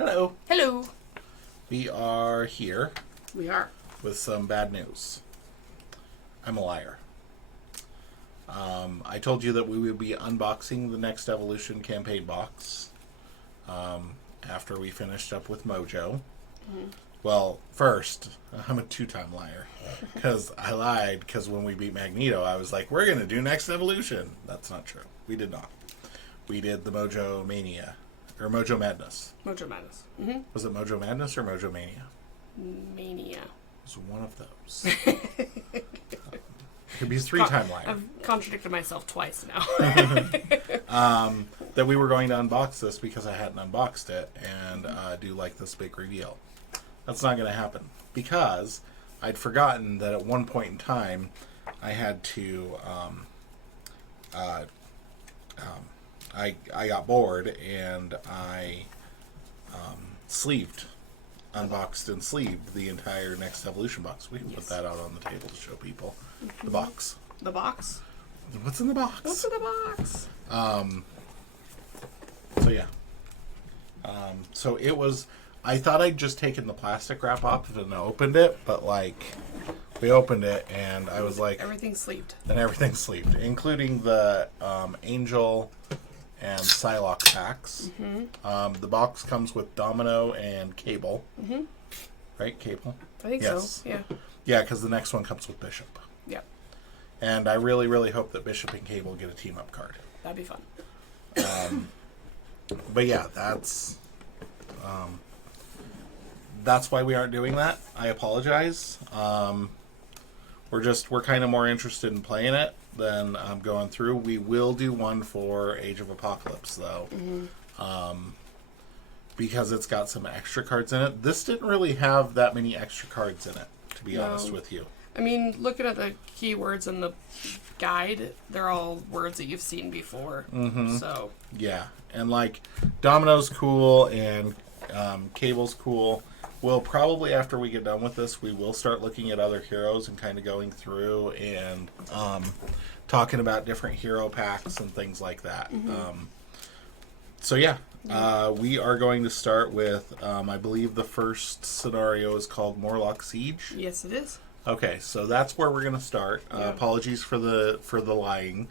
Hello. Hello. We are here We are. with some bad news. I'm a liar. I told you that we would be unboxing the Next Evolution campaign box after we finished up with Mojo. Mm-hmm. Well, first, I'm a two-time liar. Because I lied, because when we beat Magneto, I was like, we're going to do Next Evolution. That's not true. We did not. We did the Mojo Mania. Or Mojo Madness. Mojo Madness. Mm-hmm. Was it Mojo Madness or Mojo Mania? Mania. It was one of those. Could be a three-time liar. I've contradicted myself twice now. That we were going to unbox this because I hadn't unboxed it and do like this big reveal. That's not going to happen because I'd forgotten that at one point in time I had to I got bored and I unboxed and sleeved the entire Next Evolution box. We can put that out on the table to show people the box. The box? What's in the box? What's in the box? So yeah. So it was. I thought I'd just taken the plastic wrap off and opened it, but like we opened it and I was like, everything's sleeved. And everything's sleeved, including the Angel and Psylocke packs. Mm-hmm. The box comes with Domino and Cable. Mm-hmm. Right, Cable? I think so, yeah. Yeah, because the next one comes with Bishop. Yep. And I really, really hope that Bishop and Cable get a team-up card. That'd be fun. But yeah, that's why we aren't doing that. I apologize. We're kind of more interested in playing it than going through. We will do one for Age of Apocalypse, though. Mm-hmm. Because it's got some extra cards in it. This didn't really have that many extra cards in it, to be honest with you. I mean, looking at the keywords in the guide, they're all words that you've seen before. Mm-hmm. So yeah, and like Domino's cool and Cable's cool. We'll probably, after we get done with this, we will start looking at other heroes and kind of going through and talking about different hero packs and things like that. Mm-hmm. So yeah, we are going to start with, I believe the first scenario is called Morlock Siege. Yes, it is. Okay, so that's where we're going to start. Yeah. Apologies for the lying,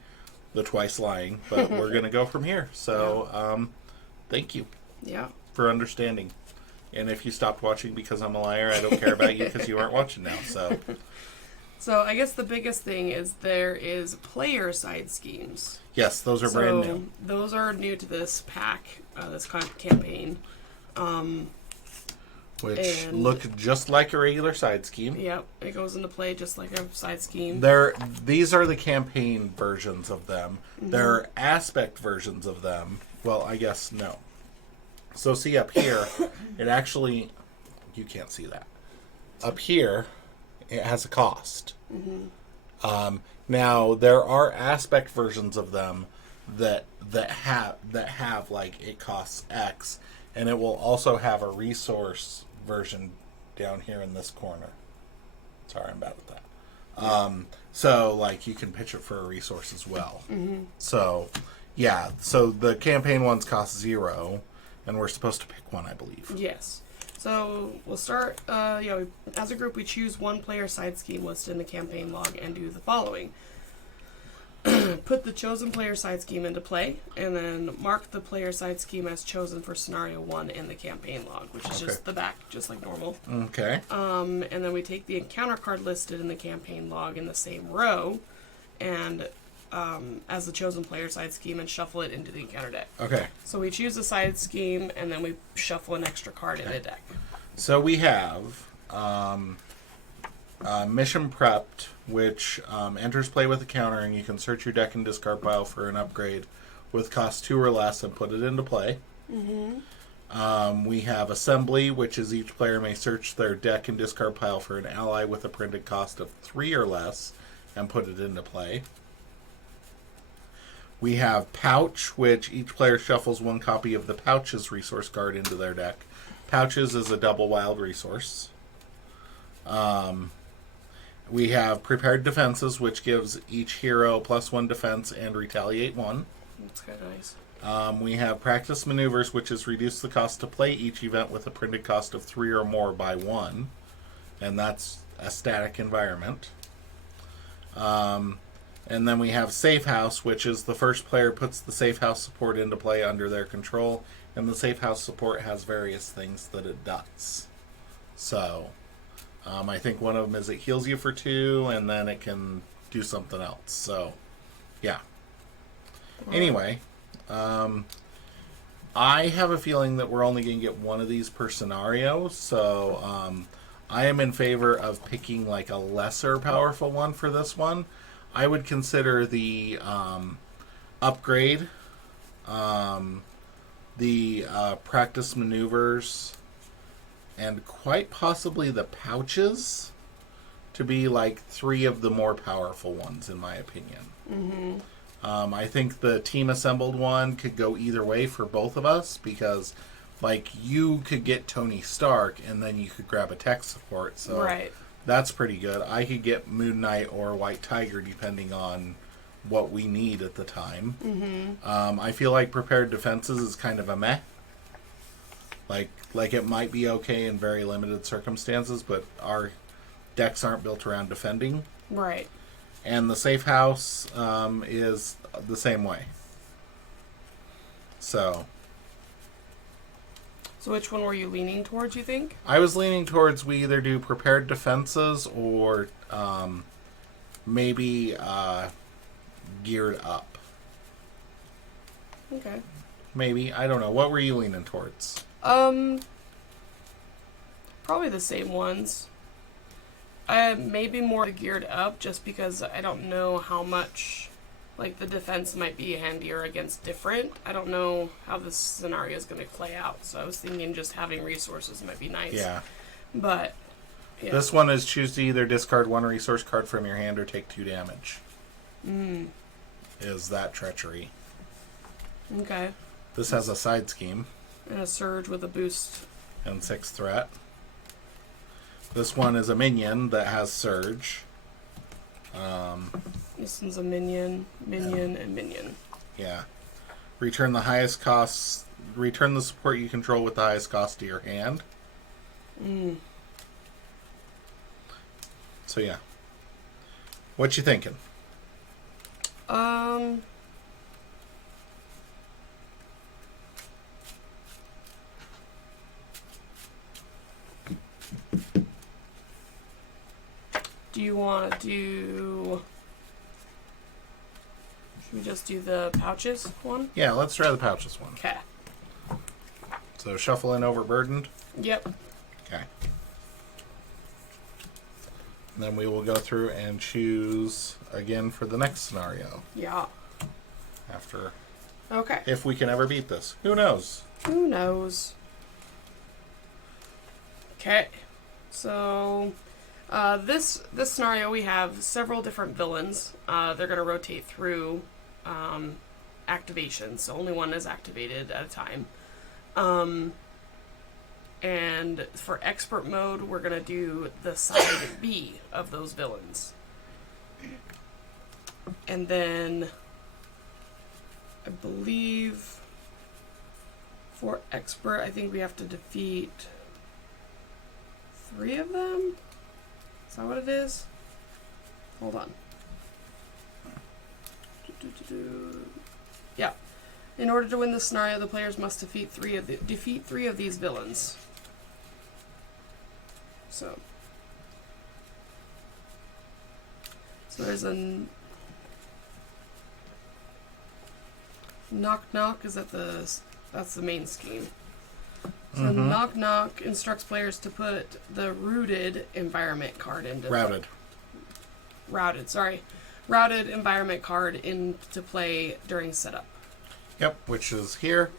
the twice lying, but we're going to go from here. So thank you for understanding. And if you stopped watching because I'm a liar, I don't care about you because you aren't watching now. So I guess the biggest thing is there is player side schemes. Yes, those are brand new. Those are new to this pack, this campaign. Which look just like a regular side scheme. Yep, it goes into play just like a side scheme. These are the campaign versions of them. Mm-hmm. There are aspect versions of them. Well, I guess no. So see up here, it actually, you can't see that. Up here, it has a cost. Mm-hmm. Now there are aspect versions of them that have like it costs X, and it will also have a resource version down here in this corner. Sorry, I'm bad at that. So like you can pitch it for a resource as well. Mm-hmm. So yeah, so the campaign ones cost 0. And we're supposed to pick one, I believe. Yes. So we'll start, as a group, we choose one player side scheme listed in the campaign log and do the following. Put the chosen player side scheme into play, and then mark the player side scheme as chosen for scenario 1 in the campaign log, which is just the back, just like normal. Okay. And then we take the encounter card listed in the campaign log in the same row, and as the chosen player side scheme and shuffle it into the encounter deck. Okay. So we choose a side scheme and then we shuffle an extra card in the deck. So we have Mission Prepped, which enters play with a counter, and you can search your deck and discard pile for an upgrade with cost 2 or less and put it into play. Mm-hmm. We have Assembly, which is each player may search their deck and discard pile for an ally with a printed cost of 3 or less and put it into play. We have Pouch, which each player shuffles one copy of the Pouch's resource card into their deck. Pouches is a double wild resource. We have Prepared Defenses, which gives each hero +1 defense and retaliate 1. That's kind of nice. We have practice maneuvers, which is reduce the cost to play each event with a printed cost of 3 or more by 1. And that's a static environment. And then we have Safe House, which is the first player puts the Safe House support into play under their control. And the Safe House support has various things that it does. So, I think one of them is it heals you for 2, and then it can do something else. So, yeah. Anyway, I have a feeling that we're only going to get one of these per scenario, so I am in favor of picking like a lesser powerful one for this one. I would consider the upgrade, the practice maneuvers, and quite possibly the pouches to be like 3 of the more powerful ones, in my opinion. Mm-hmm. I think the team assembled one could go either way for both of us, because like you could get Tony Stark and then you could grab a tech support, so right. That's pretty good. I could get Moon Knight or White Tiger depending on what we need at the time. Mm-hmm. I feel like prepared defenses is kind of a meh. Like it might be okay in very limited circumstances, but our decks aren't built around defending. Right. And the Safe House is the same way. So which one were you leaning towards, you think? I was leaning towards we either do prepared defenses or maybe geared up. Okay. Maybe. I don't know. What were you leaning towards? Probably the same ones. Maybe more geared up, just because I don't know how much, like, the defense might be handier against different. I don't know how this scenario is going to play out, so I was thinking just having resources might be nice. Yeah. But, yeah. This one is choose to either discard 1 resource card from your hand or take 2 damage. Is that treachery? Okay. This has a side scheme. And a surge with a boost. And 6 threat. This one is a minion that has surge. This one's a minion, and minion. Yeah. Return the highest cost. Return the support you control with the highest cost to your hand. So yeah. What you thinking? Do you want to do... Should we just do the pouches one? Yeah, let's try the pouches one. Okay. So shuffle in overburdened. Yep. Okay. And then we will go through and choose again for the next scenario. Yeah. After. Okay. If we can ever beat this. Who knows? Who knows? Okay. So... this scenario, we have several different villains. They're going to rotate through activation, so only one is activated at a time. And for expert mode, we're going to do the side B of those villains. And then, I believe, for expert, I think we have to defeat 3 of them? Is that what it is? Hold on. Yeah. In order to win this scenario, the players must defeat 3 of these villains. So there's a knock knock. Is that that's the main scheme. So knock knock instructs players to put the rooted environment card into routed environment card into play during setup. Yep, which is here.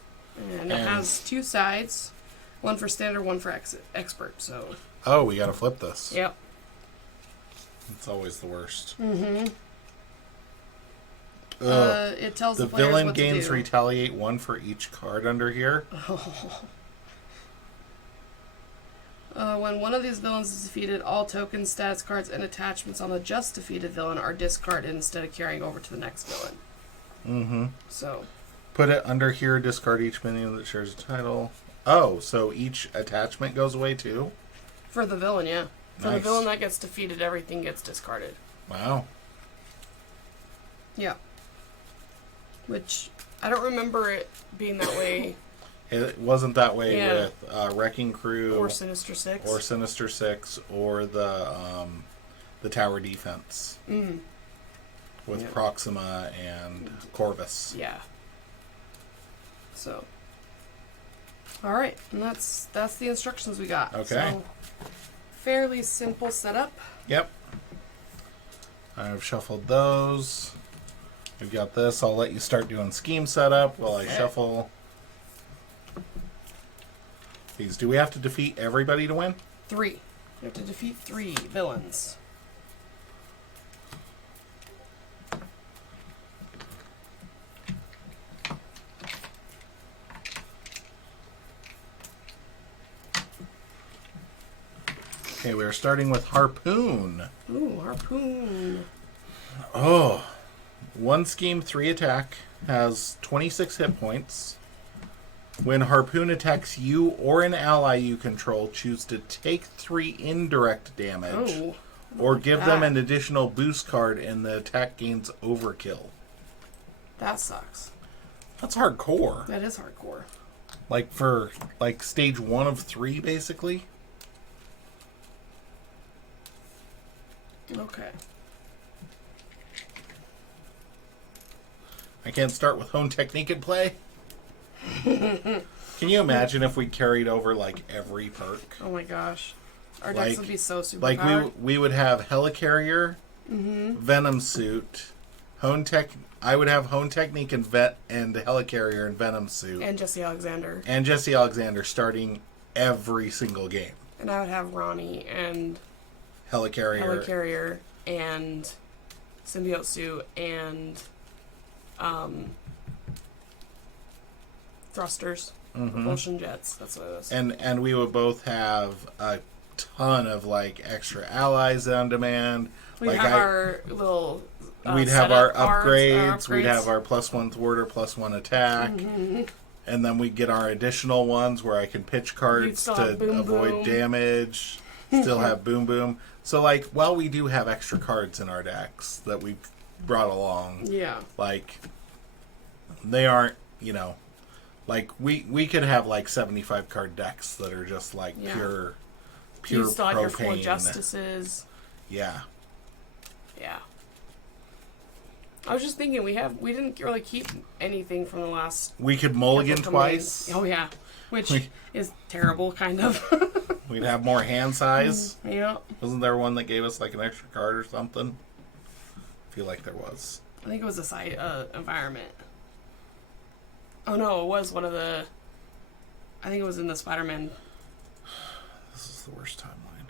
And it has 2 sides, one for standard, one for expert. So. Oh, we gotta flip this. Yep. It's always the worst. It tells the players villain what to gains do. retaliate 1 for each card under here. When one of these villains is defeated, all tokens, stats, cards, and attachments on the just defeated villain are discarded instead of carrying over to the next villain. Mm-hmm. So. Put it under here, discard each minion that shares a title. Oh, so each attachment goes away too? For the villain, yeah. For the Nice. villain that gets defeated, everything gets discarded. Wow. Yeah. Which, I don't remember it being that way. It wasn't that way Yeah. with Wrecking Crew. Or Sinister Six. Or Sinister Six, or the Tower Defense. Mm. With Yeah. Proxima and Corvus. Yeah. So. Alright, and that's the instructions we got. Okay. So, fairly simple setup. Yep. I've shuffled those. We've got this. I'll let you start doing scheme setup while I shuffle these. Do we have to defeat everybody to win? 3. You have to defeat 3 villains. Okay, we're starting with Harpoon. Ooh, Harpoon. Oh. 1 scheme, 3 attack. Has 26 hit points. When Harpoon attacks you or an ally you control, choose to take 3 indirect damage. Oh. Or give them that. an additional boost card and the attack gains overkill. That sucks. That's hardcore. That is hardcore. Like for stage 1 of 3 basically. Okay. I can't start with Hone Technique and play. Can you imagine if we carried over like every perk? Oh my gosh. Our Like- decks would be so super Like powered. we would have Helicarrier, Venom Suit, Hone Tech. I would have Hone Technique and Helicarrier and Venom Suit, And Jesse Alexander. and Jesse Alexander starting every single game. And I would have Ronnie and Helicarrier. Helicarrier and Symbiote Suit and thrusters. Propulsion jets. That's what it is. And we would both have a ton of like extra allies on demand. We like have our little we'd have our setup cards, upgrades. our We'd have our +1 thwarter, +1 attack. And then we get our additional ones where I can pitch cards still to have Boom avoid Boom. damage. Still have Boom Boom. So like, while we do have extra cards in our decks that we brought along, Yeah. like they aren't, like we could have like 75 card decks that are just like Yeah. pure You still have your 4 propane. justices. Yeah. Yeah. I was just thinking we didn't really keep anything from the last We could mulligan couple twice. domains. Oh yeah. Which We- is terrible kind of. We'd have more hand size. Yeah. Wasn't there one that gave us like an extra card or something? I feel like there was. I think it was a side environment. Oh no, it was one of the. I think it was in the Spider-Man. This is the worst timeline.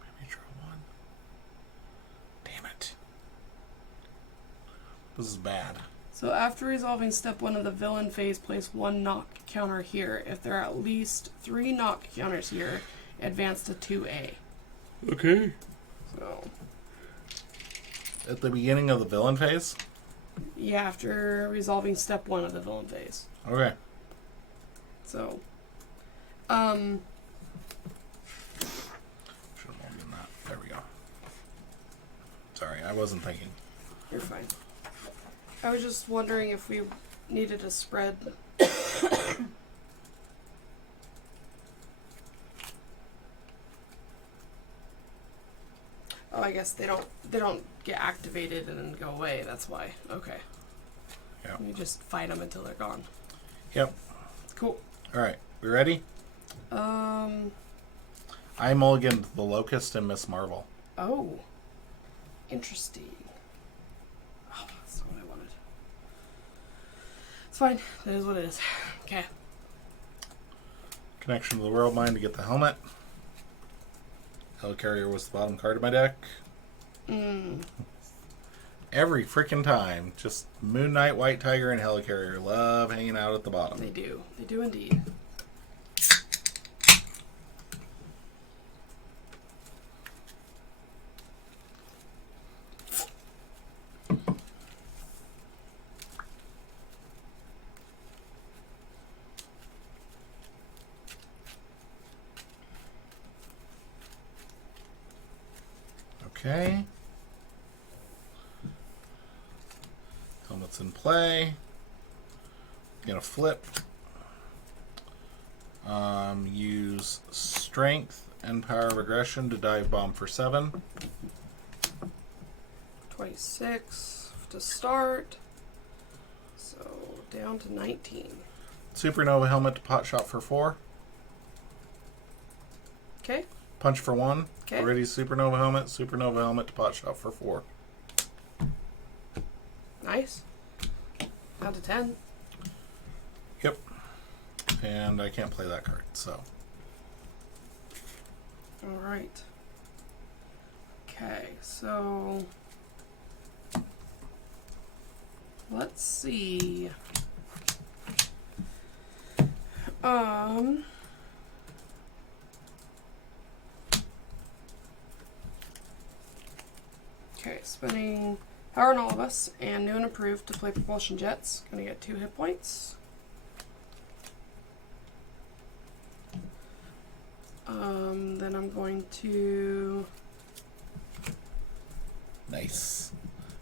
Maybe draw 1. Damn it. This is bad. So after resolving step 1 of the villain phase, place 1 knock counter here. If there are at least 3 knock counters here, advance to 2A. Okay. So At the beginning of the villain phase? yeah, after resolving step 1 of the villain phase. Okay. So Should have done that. There we go. Sorry, I wasn't thinking. you're fine. I was just wondering if we needed to spread. Oh, I guess they don't get activated and then go away. That's why. Okay. Yeah. You just fight them until they're gone. Yep. Cool. All right. We ready? I mulliganed the Locust and Miss Marvel. Oh. Interesting. Oh, that's not what I wanted. It's fine. That is what it is. Okay. Connection to the World Mind to get the helmet. Helicarrier was the bottom card of my deck. Every freaking time. Just Moon Knight, White Tiger, and Helicarrier love hanging out at the bottom. They do. They do indeed. Okay. Helmet's in play. Gonna flip. Use strength and power of aggression to dive bomb for 7. 26 to start. So down to 19. Supernova helmet to pot shot for 4. Okay. Punch for 1. Okay. Already supernova helmet. Supernova helmet to pot shot for 4. Nice. Down to 10. Yep. And I can't play that card, so. Alright. Okay, so let's see. Okay, spending Power on All of Us and New and Improved to play Propulsion Jets. Gonna get 2 hit points. Then I'm going to... Nice.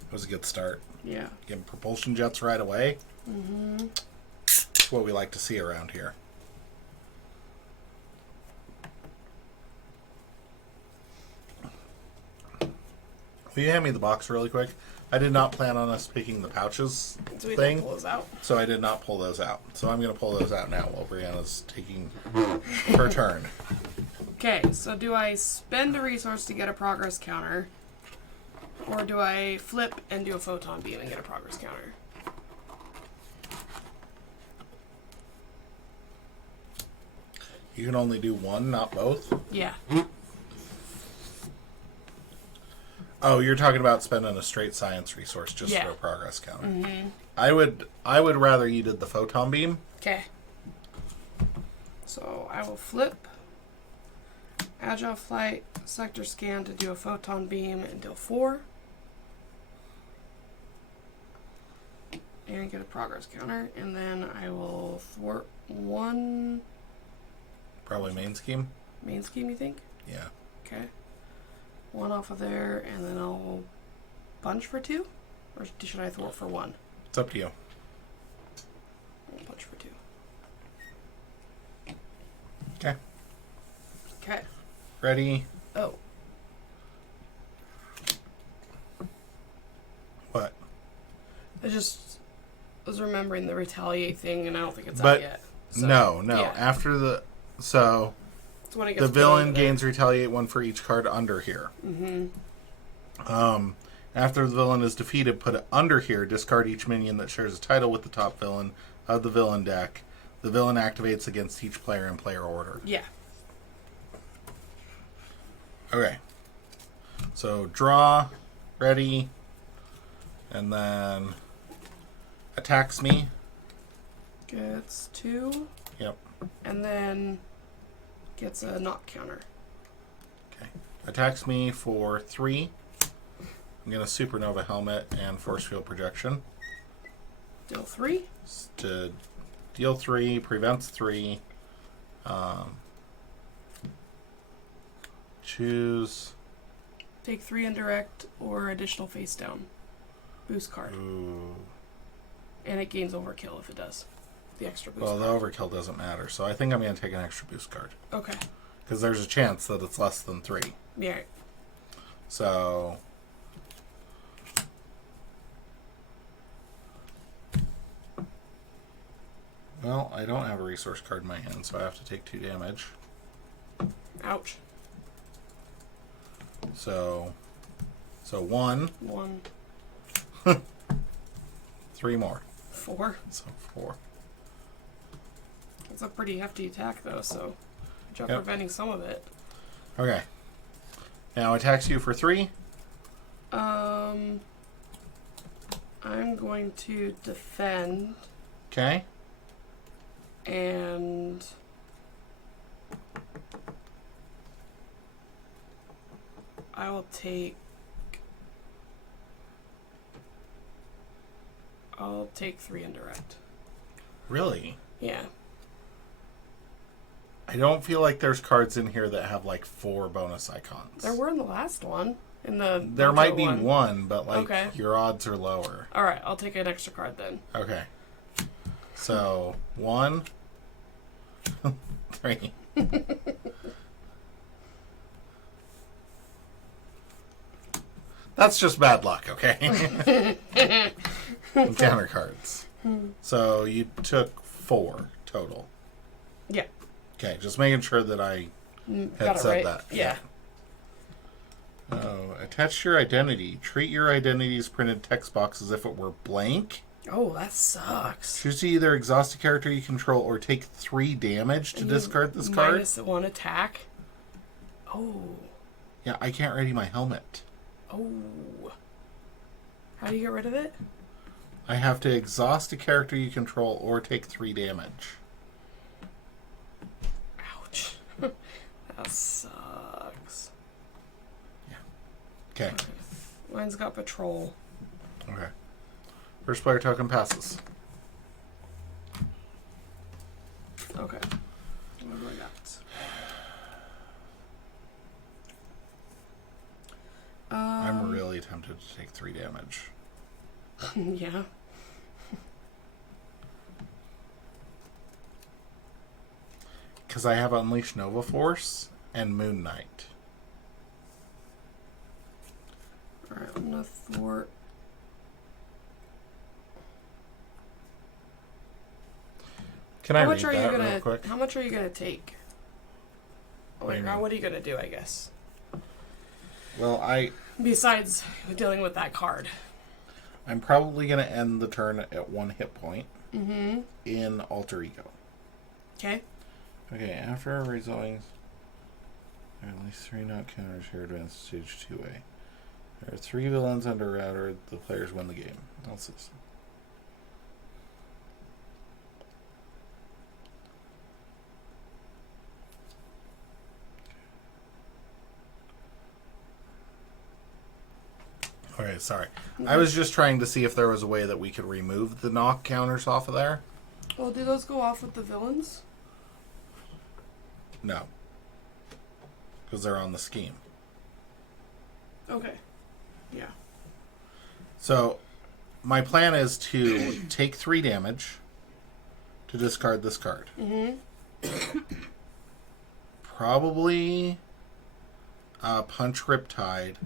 That was a good start. Yeah. Getting propulsion jets right away. Mm-hmm. That's what we like to see around here. Will you hand me the box really quick? I did not plan on us picking the pouches So we thing, don't pull those out. so I did not pull those out. So I'm going to pull those out now while Brianna's taking her turn. Okay, so do I spend a resource to get a progress counter? Or do I flip and do a photon beam and get a progress counter? You can only do one, not both? Yeah. Oh, you're talking about spending a straight science resource just Yeah. for a progress counter. Mm-hmm. I would rather you did the photon beam. Okay. So I will flip. Agile flight, sector scan to do a photon beam and deal 4. And get a progress counter. And then I will thwart 1 Probably main scheme. main scheme, you think? Yeah. Okay. 1 off of there, and then I'll punch for 2? Or should I thwart for 1? It's up to you. I'll punch for 2. Okay. Okay. Ready? Oh. What? I just was remembering the retaliate thing, and I don't think it's But out yet. So, no. yeah. After the... So, It's when it the gets put villain under there. gains retaliate 1 for each card under here. Mm-hmm. After the villain is defeated, put it under here. Discard each minion that shares a title with the top villain of the villain deck. The villain activates against each player in player order. Yeah. Okay. So draw, ready, and then attacks me. Gets 2. Yep. And then gets a knock counter. Okay. Attacks me for 3. I'm going to supernova helmet and force field projection. Deal 3. To deal 3, prevents 3. Choose. Take 3 indirect or additional face down. Boost card. Ooh. And it gains overkill if it does. The extra boost Well, the card. overkill doesn't matter, so I think I'm going to take an extra boost card. Okay. Because there's a chance that it's less than 3. Yeah. So... Well, I don't have a resource card in my hand, so I have to take 2 damage. Ouch. So 1, 1, 3 more. 4. So 4. It's a pretty hefty attack, though, so good job Yep. preventing some of it. Okay. Now attacks you for 3. I'm going to defend Okay. and I will take. I'll take 3 indirect. Really? Yeah. I don't feel like there's cards in here that have like 4 bonus icons. There were in the last one. In the There might be one. one, but Okay. your odds are lower. All right, I'll take an extra card then. Okay. So 1, 3. That's just bad luck, okay? Encounter cards. So you took 4 total. Yeah. Okay, just making sure that I Got had it said right. that. Yeah. Oh, attach your identity. Treat your identity's printed text box as if it were blank. Oh, that sucks. Choose to either exhaust a character you control or take 3 damage to discard this card. -1 attack. Oh. Yeah, I can't ready my helmet. Oh. How do you get rid of it? I have to exhaust a character you control or take 3 damage. Ouch. That sucks. Okay. Mine's got patrol. Okay. First player token passes. Okay. What do I got? I'm really tempted to take 3 damage. Yeah. Because I have Unleash Nova Force and Moon Knight. Alright, I'm gonna thwart. Can I How read much are you that real gonna? quick? How much are you gonna take? Oh, wait, now what are you gonna do? I guess. Well, Besides dealing with that card. I'm probably going to end the turn at 1 hit point Mm-hmm. in Alter Ego. Okay. Okay, after resolving, there are at least 3 not counters here advanced stage 2A. There are 3 villains under router. The players win the game. That's this. Okay, sorry. I was just trying to see if there was a way that we could remove the knock counters off of there. Well, do those go off with the villains? No. Because they're on the scheme. Okay. Yeah. So, my plan is to take 3 damage to discard this card. Mm-hmm. Probably punch Riptide,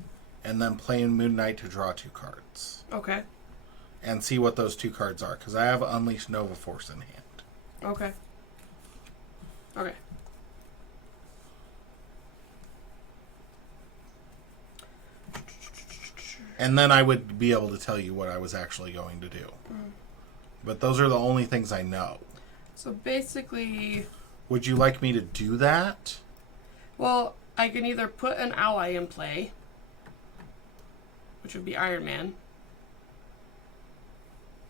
and then play Moon Knight to draw 2 cards. Okay. And see what those 2 cards are, because I have Unleash Nova Force in hand. Okay. Okay. And then I would be able to tell you what I was actually going to do. But those are the only things I know. So basically, Would you like me to do that? well, I can either put an ally in play, which would be Iron Man,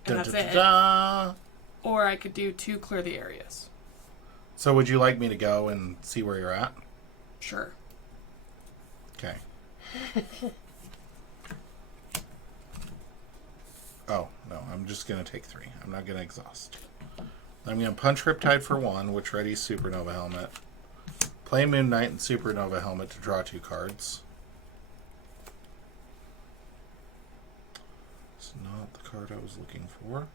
and that's it, or I could do 2 clear the areas. So would you like me to go and see where you're at? Sure. Okay. Oh, no, I'm just going to take 3. I'm not going to exhaust. I'm going to punch Riptide for 1, which readies Supernova Helmet. Play Moon Knight and Supernova Helmet to draw 2 cards. It's not the card I was looking for.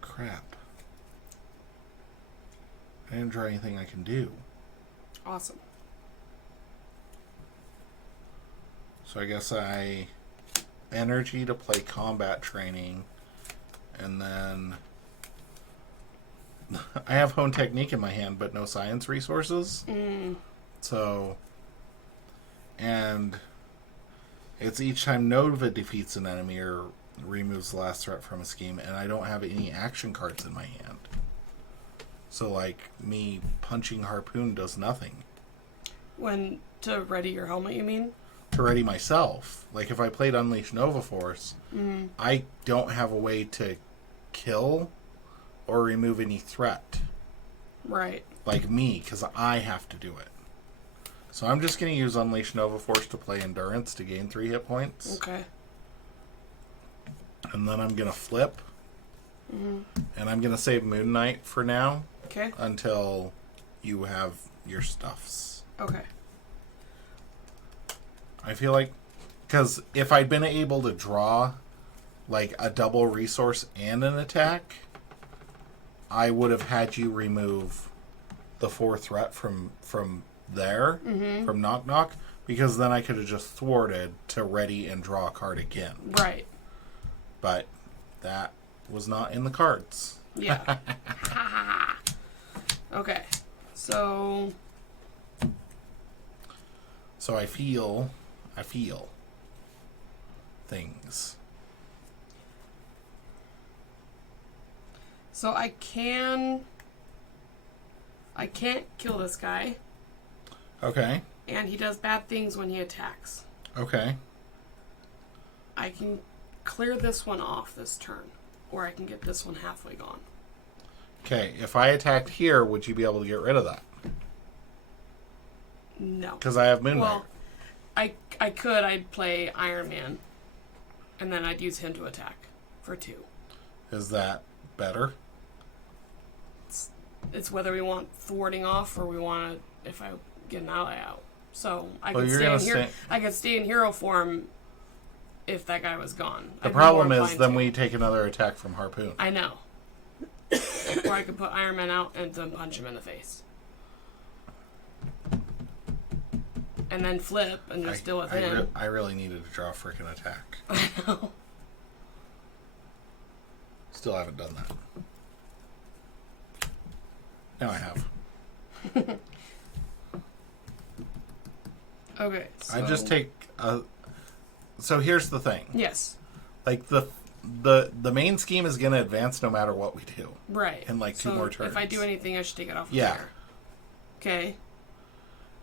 Crap. I didn't draw anything I can do. Awesome. So I guess I energy to play combat training, and then I have Hone Technique in my hand, but no science resources. So, and it's each time Nova defeats an enemy or removes the last threat from a scheme, and I don't have any action cards in my hand. So, like, me punching Harpoon does nothing. When to ready your helmet, you mean? To ready myself. Like, if I played Unleash Nova Force, I don't have a way to kill or remove any threat. Right. Like me, because I have to do it. So I'm just going to use Unleash Nova Force to play Endurance to gain 3 hit points. Okay. And then I'm going to flip. And I'm going to save Moon Knight for now. Okay. Until you have your stuffs. Okay. I feel like... Because if I'd been able to draw, like, a double resource and an attack, I would have had you remove the 4 threat from there, from Knock Knock, because then I could have just thwarted to ready and draw a card again. Right. But that was not in the cards. Yeah. Okay. So I feel things. So I can't kill this guy. Okay. And he does bad things when he attacks. Okay. I can clear this one off this turn. Or I can get this one halfway gone. Okay, if I attacked here, would you be able to get rid of that? No. Because I have Moon Knight. Well, I could. I'd play Iron Man. And then I'd use him to attack for 2. Is that better? It's whether we want thwarting off or we want to, if I get an ally out. So I Well, could you're stay in gonna here. stay- I could stay in hero form if that guy was gone. The I'd be problem more is inclined then to. we take another attack from Harpoon. I know. Or I could put Iron Man out and then punch him in the face. And then flip and just deal with him. I really needed to draw a freaking attack. I know. Still haven't done that. Now I have. Okay. So, I just take a... So here's the thing. Yes. Like, the main scheme is going to advance no matter what we do. Right. In like 2 more turns. If I do anything, I should take it off. Yeah. There. Okay.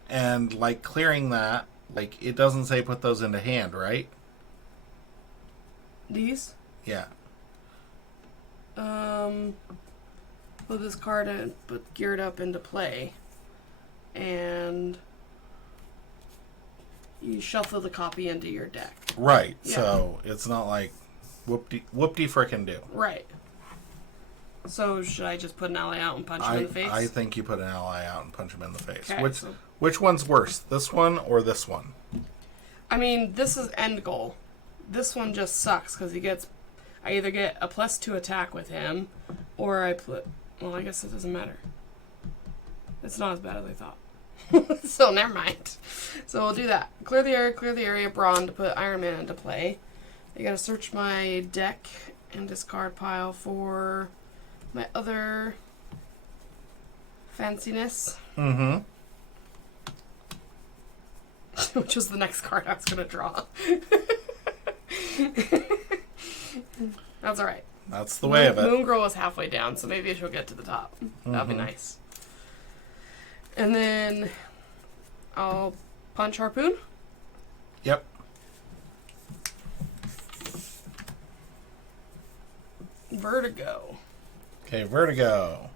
And, like, clearing that, like, it doesn't say put those into hand, right? These. Yeah. Put this card in, put geared up into play, and you shuffle the copy into your deck. Right. Yeah. So it's not like whoop-de frickin' do. Right. So should I just put an ally out and punch him in the face? I think you put an ally out and punch him in the face. Okay, Which one's worse, this one or this one? I mean, this is end goal. This one just sucks because I either get a +2 attack with him, or I put. Well, I guess it doesn't matter. It's not as bad as I thought. So never mind. So we'll do that. Clear the area, Brawn to put Iron Man into play. I gotta search my deck and discard pile for my other fanciness. Mm-hmm. Which was the next card I was gonna draw. That's alright. That's the way of it. Moon Girl was halfway down, so maybe she'll get to the top. That'd be nice. And then I'll punch Harpoon. Yep. Vertigo. Okay, Vertigo.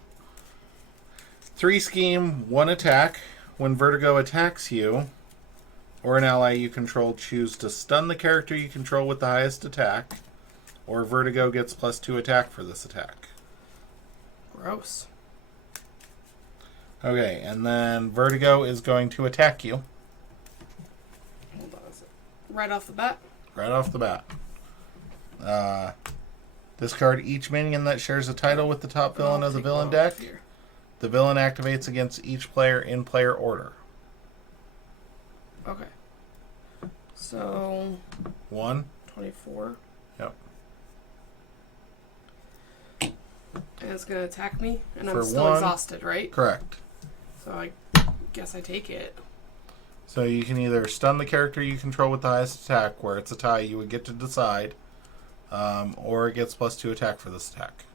3 scheme, 1 attack. When Vertigo attacks you, or an ally you control, choose to stun the character you control with the highest attack, or Vertigo gets +2 attack for this attack. Gross. Okay, and then Vertigo is going to attack you. Hold on. Is it right off the bat? Right off the bat. Discard each minion that shares a title with the top villain of the villain deck. The villain activates against each player in player order. Okay. So 1. 24. Yep. And it's gonna attack me, and For I'm still 1. exhausted, right? Correct. So I guess I take it. So you can either stun the character you control with the highest attack, where it's a tie you would get to decide, or it gets +2 attack for this attack.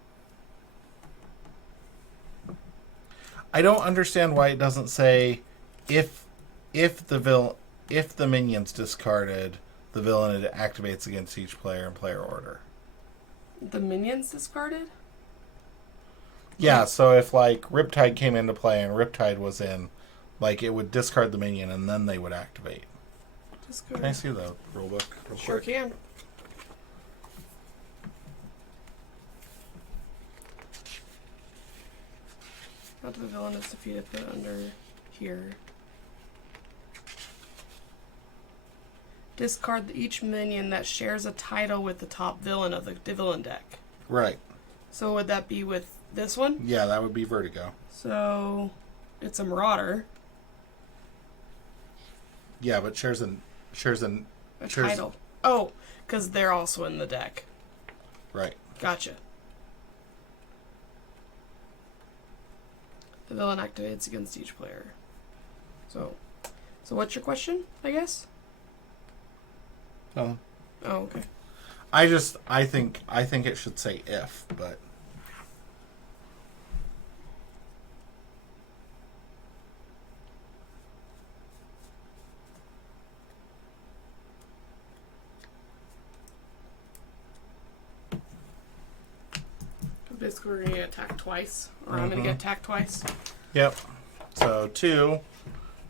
I don't understand why it doesn't say if the minion's discarded, the villain activates against each player in player order. The minions discarded? Yeah, so if like Riptide came into play and Riptide was in, like it would discard the minion and then they would activate. Discard. Can I see the rulebook? Sure can. After the villain is defeated, put it under here. Discard each minion that shares a title with the top villain of the villain deck. Right. So would that be with this one? Yeah, that would be Vertigo. So it's a Marauder. Yeah, but shares a title. Oh, because they're also in the deck. Right. Gotcha. The villain activates against each player. So what's your question, I guess? Oh. Oh, okay. I think it should say if, but Basically, we're gonna get attacked twice, or I'm gonna get attacked twice. Yep. So 2,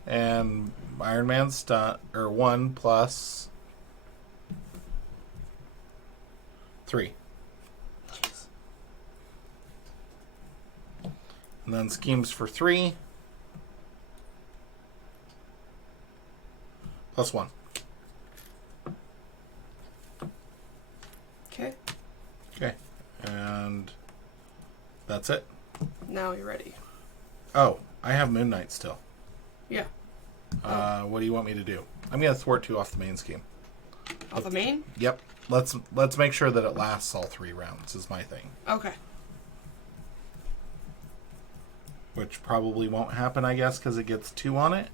and Iron Man stun, or 1 plus 3. Jeez. And then schemes for 3 plus 1. Okay. Okay. And that's it. Now you're ready. Oh, I have Moon Knight still. Yeah. What do you want me to do? I'm going to thwart 2 off the main scheme. Off the main? Yep. Let's make sure that it lasts all 3 rounds is my thing. Okay. Which probably won't happen, I guess, because it gets 2 on it.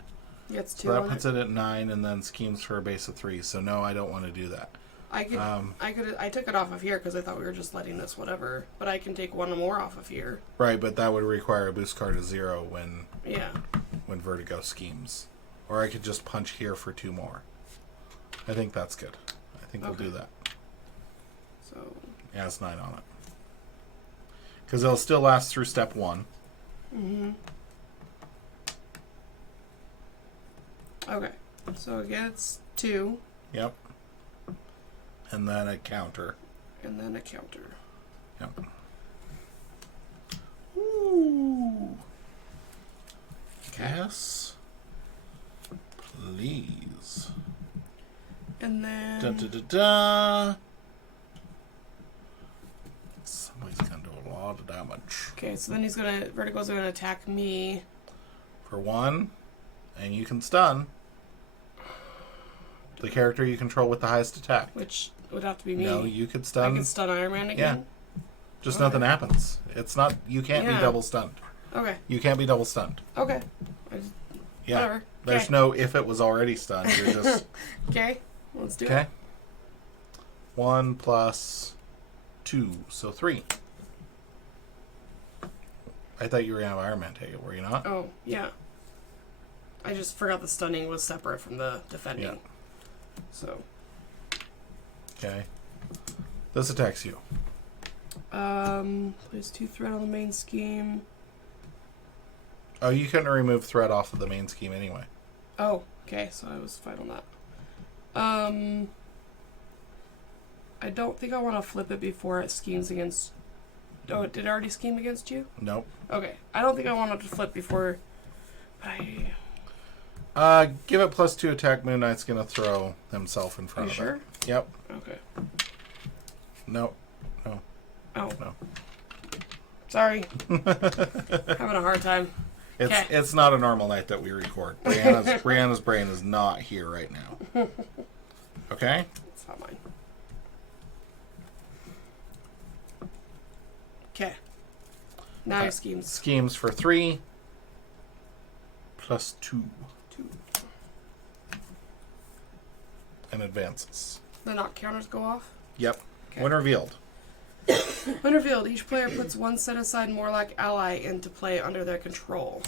Gets 2 So that on puts it at 9 and then schemes for a base of 3. So no, I don't want to do that. I took it off of here because I thought we were just letting this whatever. But I can take 1 more off of here. Right, but that would require a boost card of 0 when Vertigo schemes. Or I could just punch here for 2 more. I think that's good. I think we'll do that. So yeah, it's 9 on it. Because it'll still last through step 1. Mm-hmm. Okay. So it gets 2. Yep. And then a counter. And then a counter. Yep. Ooh. Yes. Please. And then... Da, da, da, da. Somebody's gonna do a lot of damage. Okay, so then Vertigo's gonna attack me. For 1, and you can stun the character you control with the highest attack. Which would have to be me. No, you could stun. I can stun Iron Man again? Yeah. Just nothing happens. It's not. You can't be double stunned. Okay. You can't be double stunned. Okay. Yeah. Whatever. There's no if it was already stunned. You're just. Okay. Let's do it. Okay. 1 plus 2, so 3. I thought you were gonna have Iron Man take it. Were you not? Oh yeah. I just forgot the stunning was separate from the defending. Yeah. So. Okay. This attacks you. Place 2 threat on the main scheme. Oh, you couldn't remove threat off of the main scheme anyway. Oh, okay, so I was fine on that. I don't think I want to flip it before it schemes against... Oh, it did already scheme against you? Nope. Okay, I don't think I want it to flip before... Give it plus 2 attack. Moon Knight's gonna throw himself in front of sure? it. Yep. Okay. No. No. Oh. No. Sorry. Having a hard time. It's not a normal night that we record. Brianna's brain is not here right now. Okay? It's not mine. Okay. Now your schemes. Schemes for 3 plus 2. 2. And advances. The knock counters go off? Yep. Okay. When revealed. When revealed, each player puts 1 set-aside Morlock ally into play under their control.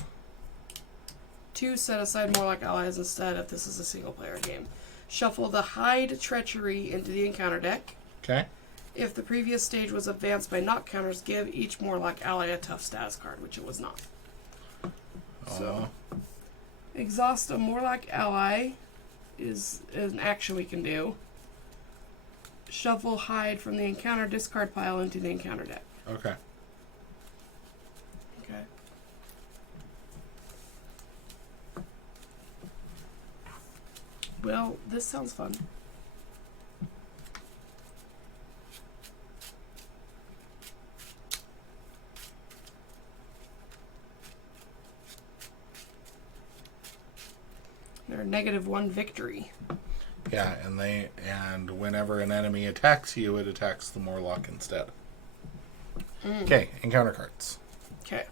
2 set-aside Morlock allies instead if this is a single-player game. Shuffle the Hide Treachery into the encounter deck. Okay. If the previous stage was advanced by knock counters, give each Morlock ally a tough status card, which it was not. So, exhaust a Morlock ally is an action we can do. Shuffle Hide from the encounter discard pile into the encounter deck. Okay. Okay. Well, this sounds fun. They're -1 victory. Yeah, and whenever an enemy attacks you, it attacks the Morlock instead. Okay, encounter cards. Okay.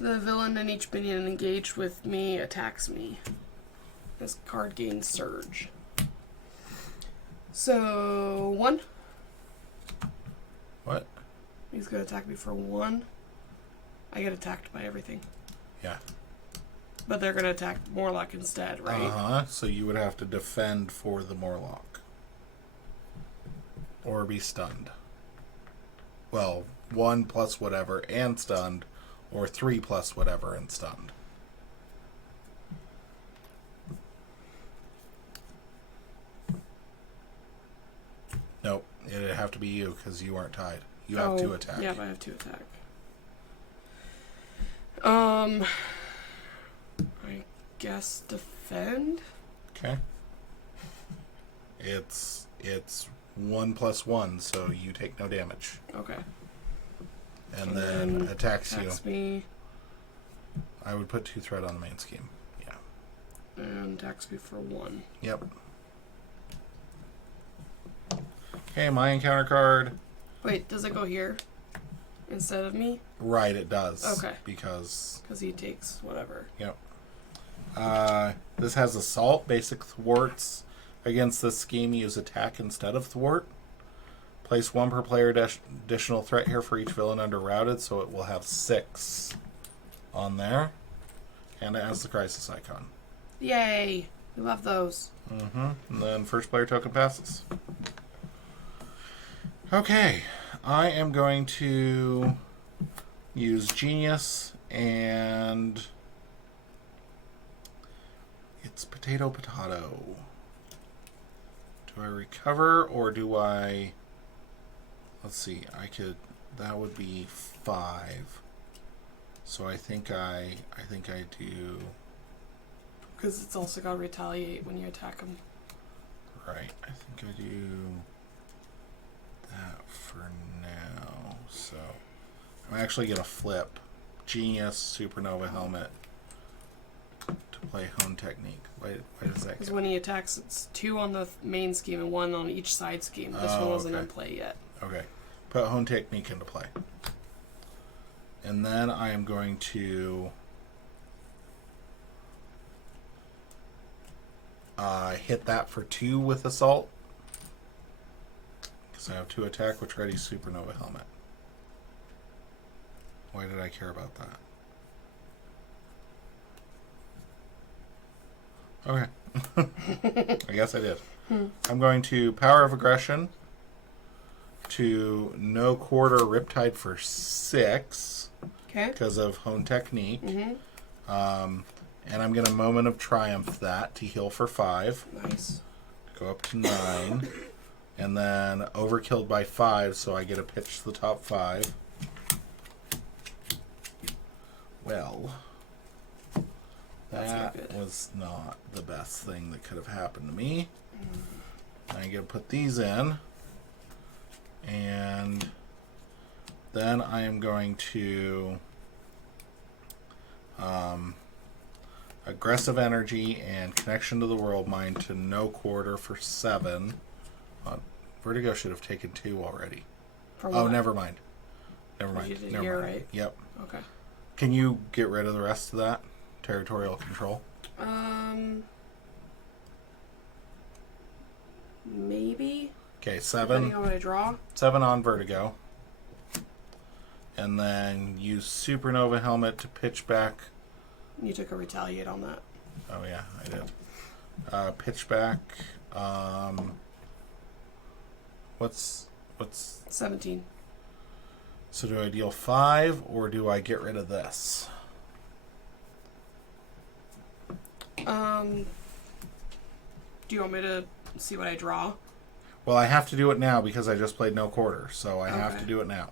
The villain and each minion engaged with me attacks me. This card gains Surge. So, 1. What? He's going to attack me for 1. I get attacked by everything. Yeah. But they're going to attack Morlock instead, right? Uh-huh. So you would have to defend for the Morlock. Or be stunned. Well, 1 plus whatever and stunned, or 3 plus whatever and stunned. Nope. It'd have to be you, because you aren't tied. You have 2 attack. Yeah, but I have 2 attack. I guess defend? Okay. It's 1 plus 1, so you take no damage. Okay. And then attacks you. Me. I would put 2 threat on the main scheme. Yeah. And attacks me for 1. Yep. Okay, my encounter card. Wait, does it go here instead of me? Right, it does. Okay. Because he takes whatever. Yep. This has assault, basic thwarts. Against this scheme, use attack instead of thwart. Place 1 per player additional threat here for each villain under routed, so it will have 6 on there. And it has the crisis icon. Yay! We love those. And then first player token passes. Okay, I am going to use Genius, and it's potato. Do I recover, or do I... Let's see, that would be 5. So I think I do... Because it's also got to retaliate when you attack him. Right, I think I do that for now. So I'm actually going to flip Genius, Supernova Helmet to play Hone Technique. Why does that Because when he attacks, it's 2 on the main scheme and 1 on each side scheme. This one wasn't in play yet. Okay. Put Hone Technique into play. And then I am going to hit that for 2 with Assault. Because I have 2 attack, which ready Supernova Helmet. Why did I care about that? Okay. I guess I did. I'm going to Power of Aggression to No Quarter Riptide for 6. Okay. Because of Hone Technique. And I'm going to Moment of Triumph that to heal for 5. Nice. Go up to 9. And then Overkilled by 5, so I get to pitch the top 5. Well, that was not the best thing that could have happened to me. I get to put these in. And then I am going to Aggressive Energy and Connection to the World Mind to No Quarter for 7. Vertigo should have taken 2 already. Never mind. Never mind. Right? Yep. Okay. Can you get rid of the rest of that? Territorial control? Maybe. Okay, 7. Depending on what I draw. 7 on Vertigo. And then use Supernova Helmet to pitch back. You took a retaliate on that. Oh yeah, I did. Pitch back. What's 17. So do I deal 5 or do I get rid of this? Do you want me to see what I draw? Well, I have to do it now because I just played No Quarter, so I have to do it now.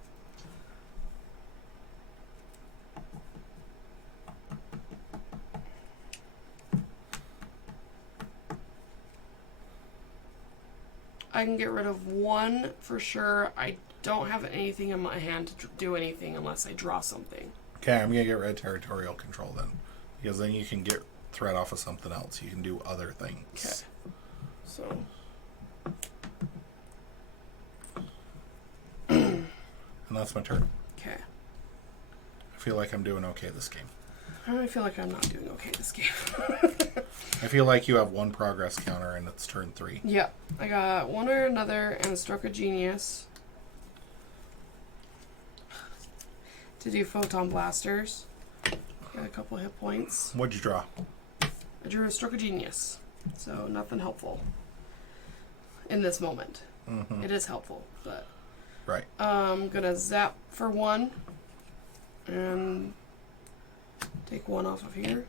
I can get rid of one for sure. I don't have anything in my hand to do anything unless I draw something. Okay, I'm going to get rid of territorial control then. Because then you can get threat off of something else. You can do other things. Okay. So. And that's my turn. Okay. I feel like I'm doing okay this game. I feel like I'm not doing okay this game. I feel like you have one progress counter and it's turn 3. Yep. I got one or another and a stroke of genius to do photon blasters. Got a couple hit points. What'd you draw? I drew a stroke of genius, so nothing helpful in this moment. Mm-hmm. It is helpful, but Right. I'm gonna zap for one and take one off of here.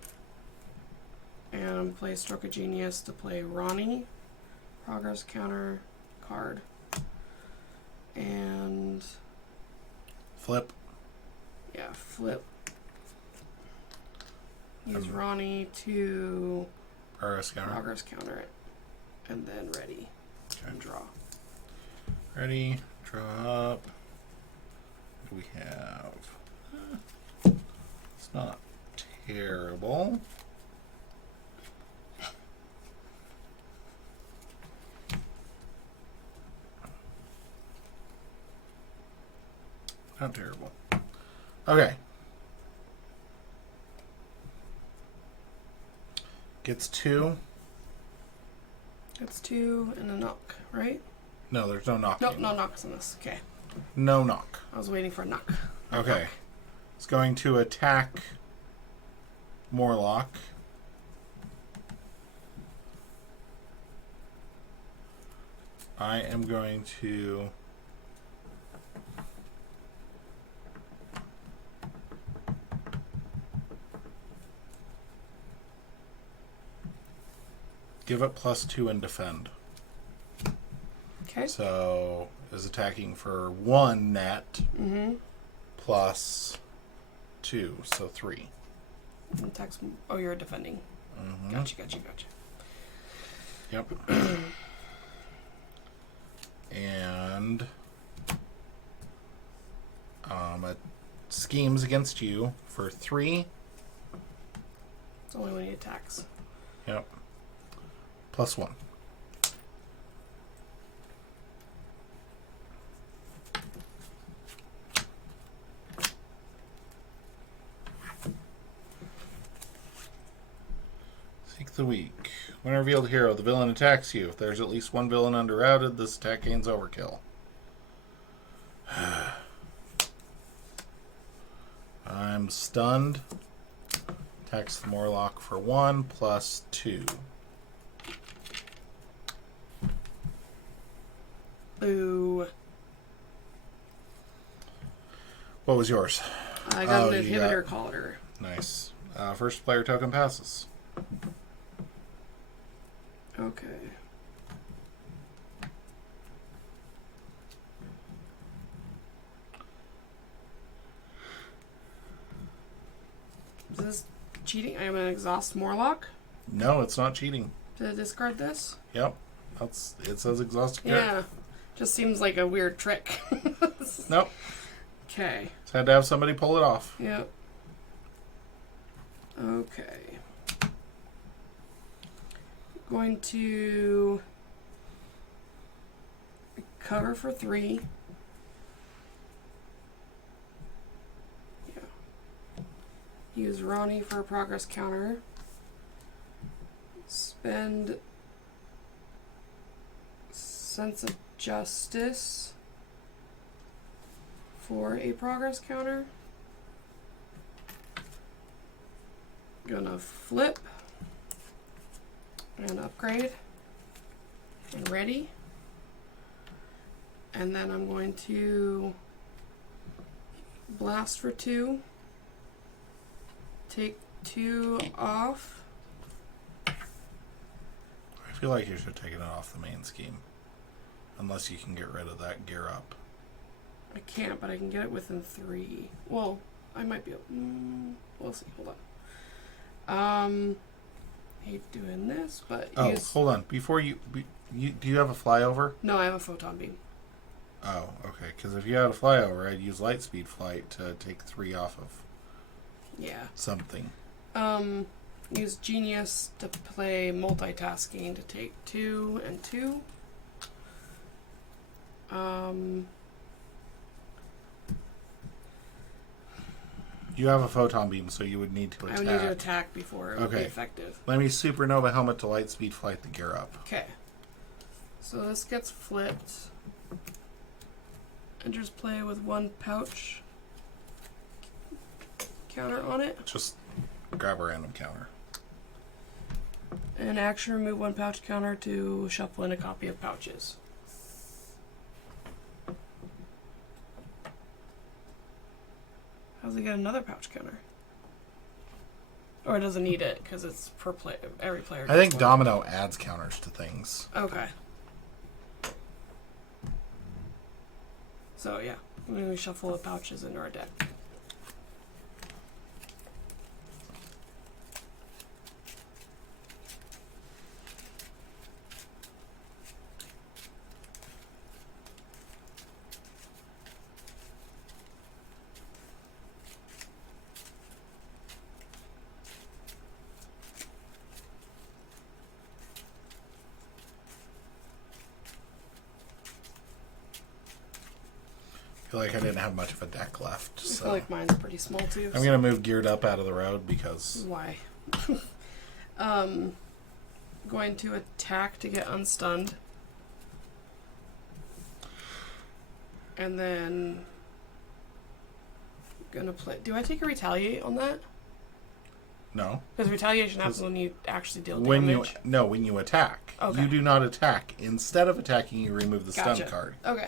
And play Stroke of Genius to play Ronnie. Progress counter card. And Flip. yeah, flip. Use Ronnie to Progress counter. progress counter it. And then ready. Okay. And draw. Ready. Draw up. What do we have? It's not terrible. Not terrible. Okay. Gets 2. It's 2 and a knock, right? No, there's no knock. Nope, anymore. no knocks on this. Okay. No knock. I was waiting for a knock. Okay. It's going to attack Morlock. I am going to give it +2 and defend. Okay. So is attacking for 1 net Mm-hmm. +2, so 3. And text. Oh, you're defending. Mm-hmm. Gotcha. Yep. And it schemes against you for 3. It's only when he attacks. Yep. +1. Seek the weak. When revealed hero, the villain attacks you. If there's at least one villain under-routed, this attack gains overkill. I'm stunned. Attacks the Morlock for 1 +2. Boo. What was yours? I got an you inhibitor caller. Nice. First player token passes. Okay. Is this cheating? I am an exhaust Morlock. No, it's not cheating. Did I discard this? Yep. It says exhausted character. Yeah. Just seems like a weird trick. Nope. Okay. Just had to have somebody pull it off. Yep. Okay. Going to cover for 3. Yeah. Use Ronnie for a progress counter. Spend Sense of Justice for a progress counter. Gonna flip and upgrade and ready. And then I'm going to blast for 2. Take 2 off. I feel like you should have taken it off the main scheme. Unless you can get rid of that gear up. I can't, but I can get it within 3. Well, I might be able... we'll see. Hold on. hate doing this, but Oh, hold on. Before do you have a flyover? No, I have a photon beam. Oh, okay. Because if you had a flyover, I'd use Lightspeed Flight to take 3 off of something. Use Genius to play multitasking to take 2 and 2. You have a photon beam, so you would need to attack. I would need to attack before it would be effective. Let me Supernova Helmet to Lightspeed Flight the gear up. Okay. So this gets flipped. And just play with 1 pouch counter on it. Just grab a random counter. And action, remove 1 pouch counter to shuffle in a copy of pouches. How does he get another pouch counter? Or it doesn't need it because it's per play. Every player. I think Domino adds counters to things. Okay. So yeah, we shuffle the pouches into our deck. I feel like I didn't have much of a deck left. I feel like mine's pretty small too. I'm gonna move Geared Up out of the road because why? Going to attack to get unstunned, and then gonna play. Do I take a retaliate on that? no. Because retaliation happens when you actually deal damage. When you attack, Okay. you do not attack. Instead of attacking, you remove the stun card. Okay.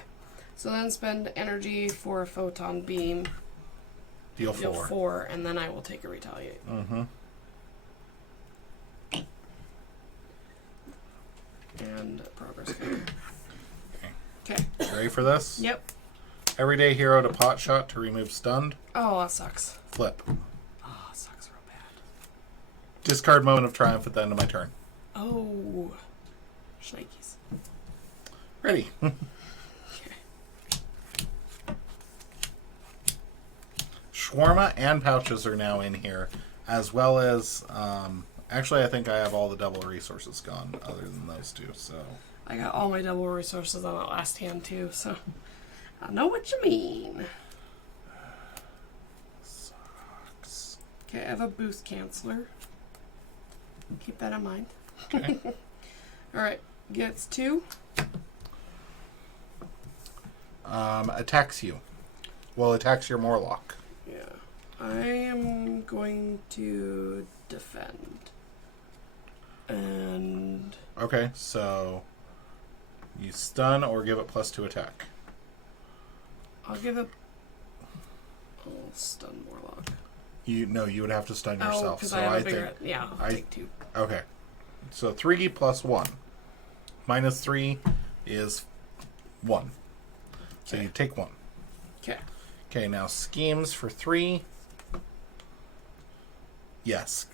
So then spend energy for a photon beam. Deal 4. 4, and then I will take a retaliate. Mm-hmm. And a progress card. Okay. Ready for this? Yep. Everyday hero to pot shot to remove stunned. Oh, that sucks. Flip. Oh, that sucks real bad. Discard Moment of Triumph at the end of my turn. Oh. Shnikes. Ready. Shawarma and pouches are now in here, as well as, actually I think I have all the double resources gone, other than those 2, so. I got all my double resources on that last hand too, so I know what you mean. Sucks. Okay, I have a boost canceller. Keep that in mind. Okay. Alright, gets 2. Attacks you. Well, attacks your Morlock. Yeah. I am going to defend. And Okay, so you stun or give it +2 attack. I'll give it. I'll stun Morlock. You would have to stun yourself. because So I have I a bigger. think Yeah, I'll take 2. okay. So 3 + 1. -3 is 1. So Okay. you take 1. Okay. Okay, now schemes for 3. Yes.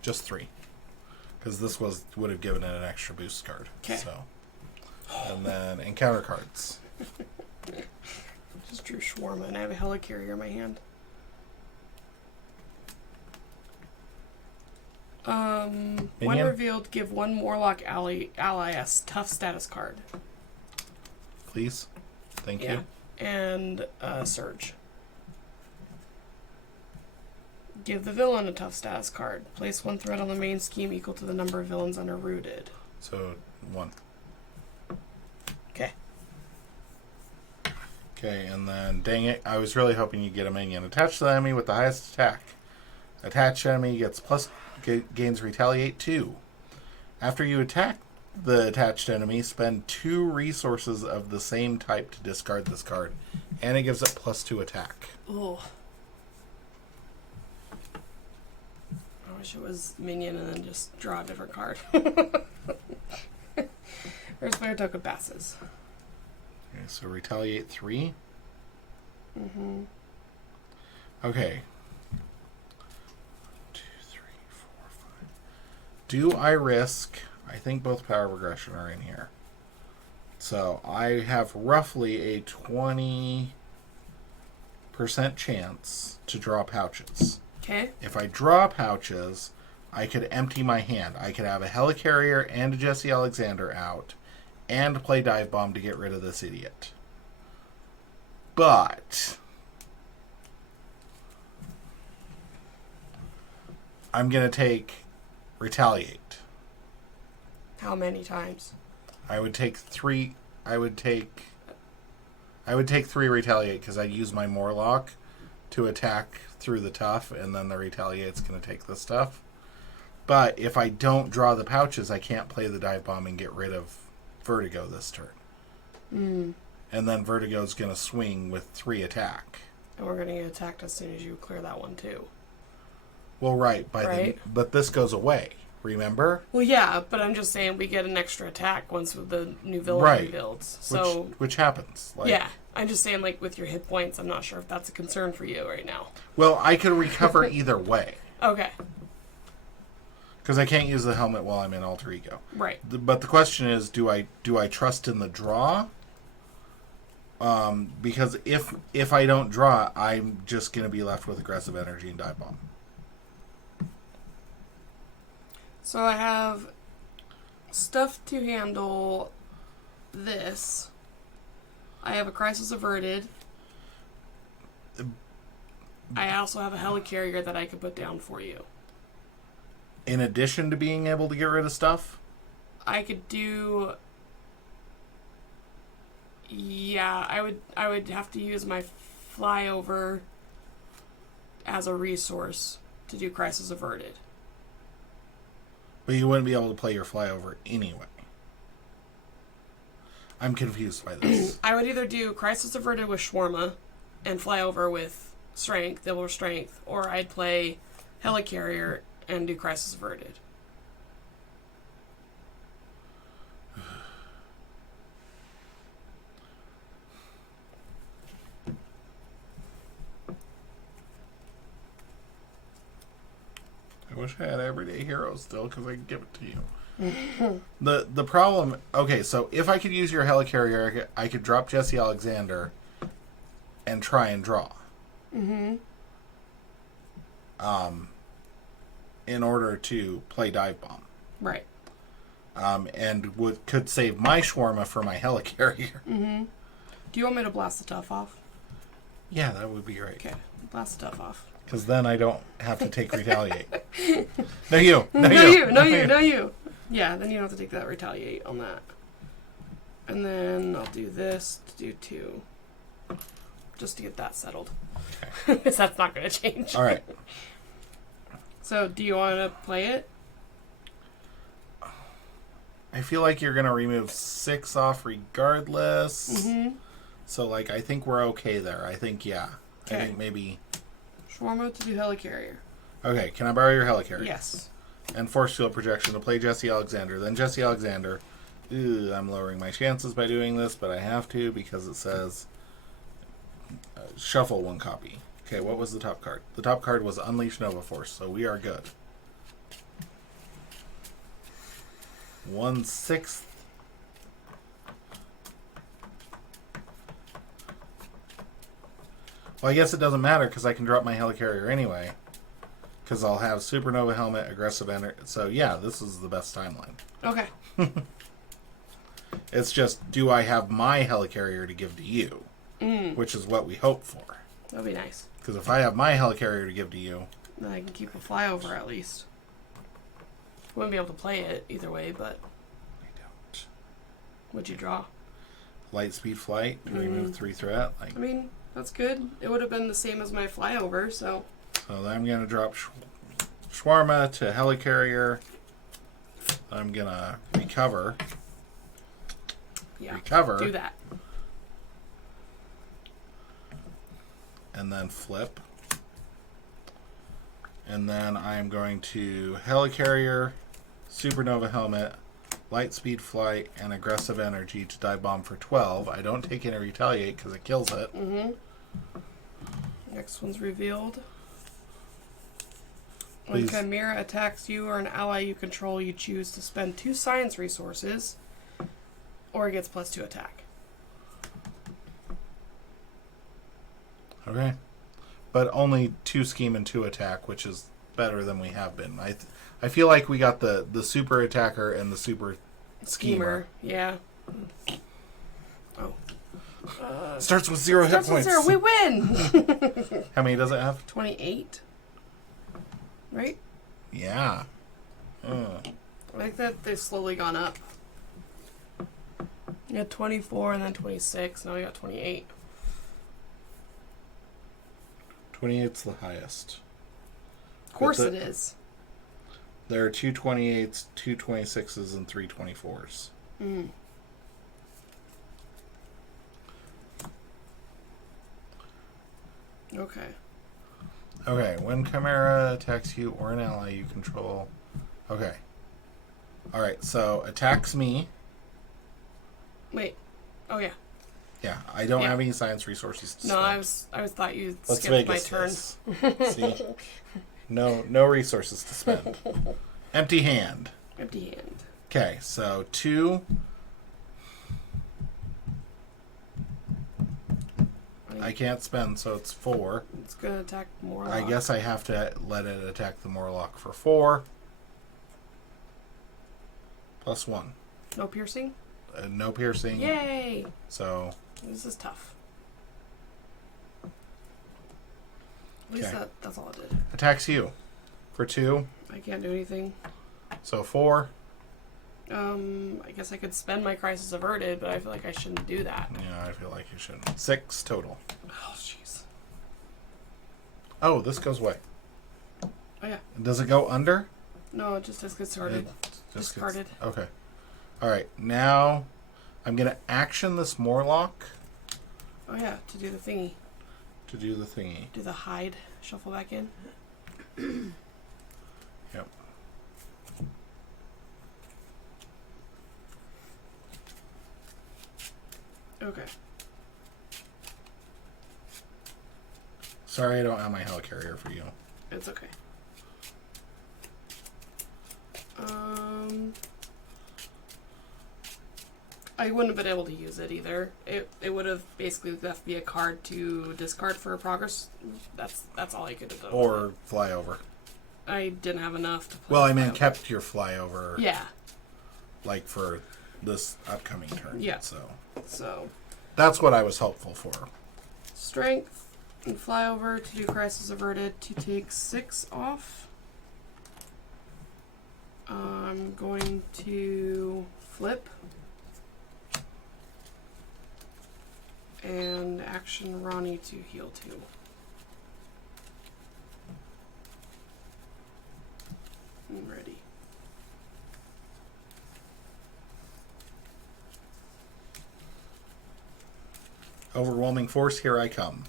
Just 3. Because this would have given it an extra boost card. Okay. So, and then encounter cards. Just drew Shawarma, and I have a Helicarrier in my hand. When Minion? revealed, give 1 Morlock ally a tough status card. Please. Thank you. And Surge. Give the villain a tough status card. Place 1 threat on the main scheme equal to the number of villains under rooted. So 1. Okay. Okay, and then dang it, I was really hoping you'd get a minion. Attach to the enemy with the highest attack. Attached enemy gains retaliate 2. After you attack the attached enemy, spend 2 resources of the same type to discard this card, and it gives it +2 attack. Oh. I wish it was minion and then just draw a different card. Where's Fire Token passes? Okay, so retaliate 3. Mm-hmm. Okay. 1, 2, 3, 4, Do I risk... I think both Power of Aggression are in here. So I have roughly a 20% chance to draw pouches. Okay. If I draw pouches, I could empty my hand. I could have a Helicarrier and a Jesse Alexander out and play Dive Bomb to get rid of this idiot. But I'm going to take Retaliate. How many times? I would take 3. I would take 3 Retaliate because I'd use my Morlock to attack through the tough, and then the Retaliate's going to take the stuff. But if I don't draw the pouches, I can't play the Dive Bomb and get rid of Vertigo this turn. And then Vertigo's going to swing with 3 attack. And we're going to get attacked as soon as you clear that one, too. Well, right. But this goes away, remember? Well, yeah, but I'm just saying we get an extra attack once the new villain rebuilds. So which happens. Yeah, I'm just saying, like, with your hit points, I'm not sure if that's a concern for you right now. Well, I can recover either way. Okay. Because I can't use the helmet while I'm in Alter Ego. Right. But the question is, do I trust in the draw? Because if I don't draw, I'm just going to be left with Aggressive Energy and Dive Bomb. So I have stuff to handle this. I have a Crisis Averted. I also have a Helicarrier that I could put down for you. In addition to being able to get rid of stuff? I could do... Yeah, I would have to use my flyover as a resource to do Crisis Averted. But you wouldn't be able to play your flyover anyway. I'm confused by this. I would either do Crisis Averted with Shawarma and flyover with Strength, Double Strength, or I'd play Helicarrier and do Crisis Averted. I wish I had Everyday Hero still, because I could give it to you. The problem... Okay, so if I could use your Helicarrier, I could drop Jesse Alexander and try and draw. In order to play Dive Bomb. Right. And could save my Shawarma for my Helicarrier. Do you want me to blast the tough off? Yeah, that would be great. Okay, blast the tough off. Because then I don't have to take Retaliate. No, you. No, you. Yeah, then you don't have to take that Retaliate on that. And then I'll do this to do 2. Just to get that settled. Okay. Because that's not going to change. All right. So, do you want to play it? I feel like you're going to remove 6 off regardless. So, like, I think we're okay there. I think, yeah. Okay. I think maybe... Shawarma to do Helicarrier. Okay, can I borrow your Helicarrier? Yes. And Force Field Projection to play Jesse Alexander. Then Jesse Alexander. I'm lowering my chances by doing this, but I have to because it says shuffle 1 copy. Okay, what was the top card? The top card was Unleash Nova Force, so we are good. 1/6. Well, I guess it doesn't matter because I can drop my Helicarrier anyway. Because I'll have Supernova Helmet, Aggressive Energy. So, yeah, this is the best timeline. Okay. It's just, do I have my Helicarrier to give to you? Which is what we hope for. That'd be nice. Because if I have my Helicarrier to give to you... Then I can keep a flyover at least. Wouldn't be able to play it either way, but... I don't. What'd you draw? Light Speed Flight. Remove 3 threat. I mean, that's good. It would have been the same as my flyover, so... So then I'm going to drop Shawarma to Helicarrier. I'm going to recover. Yeah, Recover. do that. And then flip. And then I'm going to Helicarrier, Supernova Helmet, Light Speed Flight, and Aggressive Energy to Dive Bomb for 12. I don't take any Retaliate because it kills it. Next one's revealed. When Please. Chimera attacks you or an ally you control, you choose to spend 2 science resources, or it gets +2 attack. Okay. But only 2 scheme and 2 attack, which is better than we have been. I feel like we got the super attacker and the super schemer. Yeah. Oh. Starts with 0 hit Starts with points. 0. We win! How many does it have? 28. Right? Yeah. I think that they've slowly gone up. You had 24 and then 26. Now we got 28. 28's the highest. Of course it is. There are 2 28s, 2 26s, and 3 24s. Mm. Okay. Okay, when Chimera attacks you or an ally you control. Okay. Alright, so attacks me. Wait. Oh yeah. Yeah, I don't have any science resources to No, spend. I was thought you Let's skipped my Vegas turn. this. See? No resources to spend. Empty hand. Empty hand. Okay, so 2. I can't spend, so it's 4. It's gonna attack Morlock. I guess I have to let it attack the Morlock for 4. +1. No piercing? No piercing. Yay! So, This is tough. At least that's all it did. attacks you for 2. I can't do anything. So 4. I guess I could spend my crisis averted, but I feel like I shouldn't do that. Yeah, I feel like you shouldn't. 6 total. Oh, jeez. Oh, this goes away. Oh, yeah. Does it go under? No, it just has discarded. It just Discarded. Okay. Alright, now I'm going to action this Morlock Oh, yeah, to do the thingy. to do the thingy. Do the hide. Shuffle back in. Yep. Okay. Sorry I don't have my helicarrier for you. It's okay. I wouldn't have been able to use it either. It would have basically left me a card to discard for a progress. That's all I could have done. Or fly over. I didn't have enough to play. Well, I mean, flyover. kept your flyover. Yeah. Like for this upcoming turn. Yeah. So that's what I was hopeful for. Strength and flyover to do crisis averted to take 6 off. I'm going to flip and action Ronnie to heal 2. I'm ready. Overwhelming force, here I come.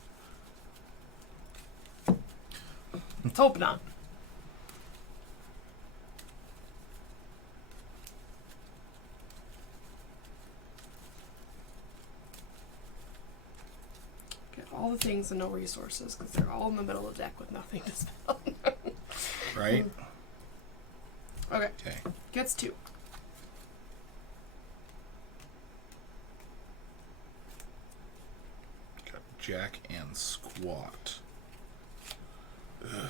Let's hope not. Get all the things and no resources because they're all in the middle of the deck with nothing to spell. Right? Okay. Okay. Gets 2. Got Jack and Squat. Ugh.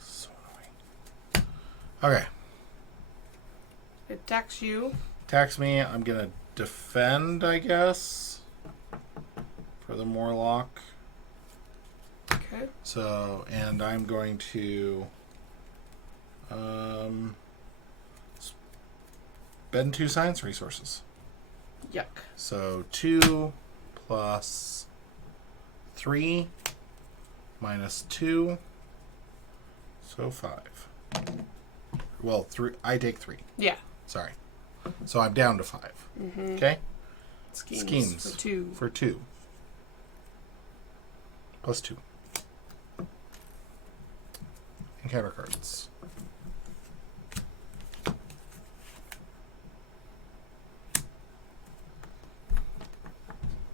So annoying. Okay. It attacks you. Attacks me. I'm going to defend, I guess. For the Morlock. Okay. So, and I'm going to spend 2 science resources. Yuck. So 2 plus 3 minus 2, so 5. Well, 3. I take 3. Yeah. Sorry. So I'm down to 5. Mm-hmm. Okay. Schemes for 2. For 2. Plus 2. Encounter cards.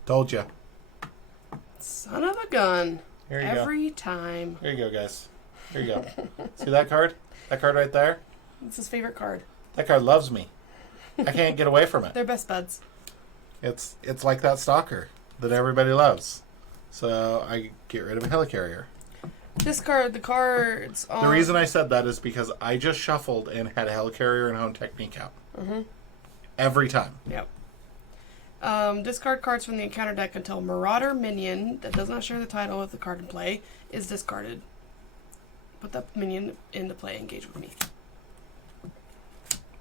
Told ya. Son of a gun. Here you Every time. Here you go, guys. Here you go. See that card? That card right there? It's his favorite card. That card loves me. I can't get away from it. They're best buds. It's like that stalker that everybody loves. So I get rid of a helicarrier. Discard the cards. The reason I said that is because I just shuffled and had a helicarrier and hone technique out. Mm-hmm. Every time. Yep. Discard cards from the encounter deck until Marauder minion that does not share the title of the card in play is discarded. Put that minion into play. Engage with me.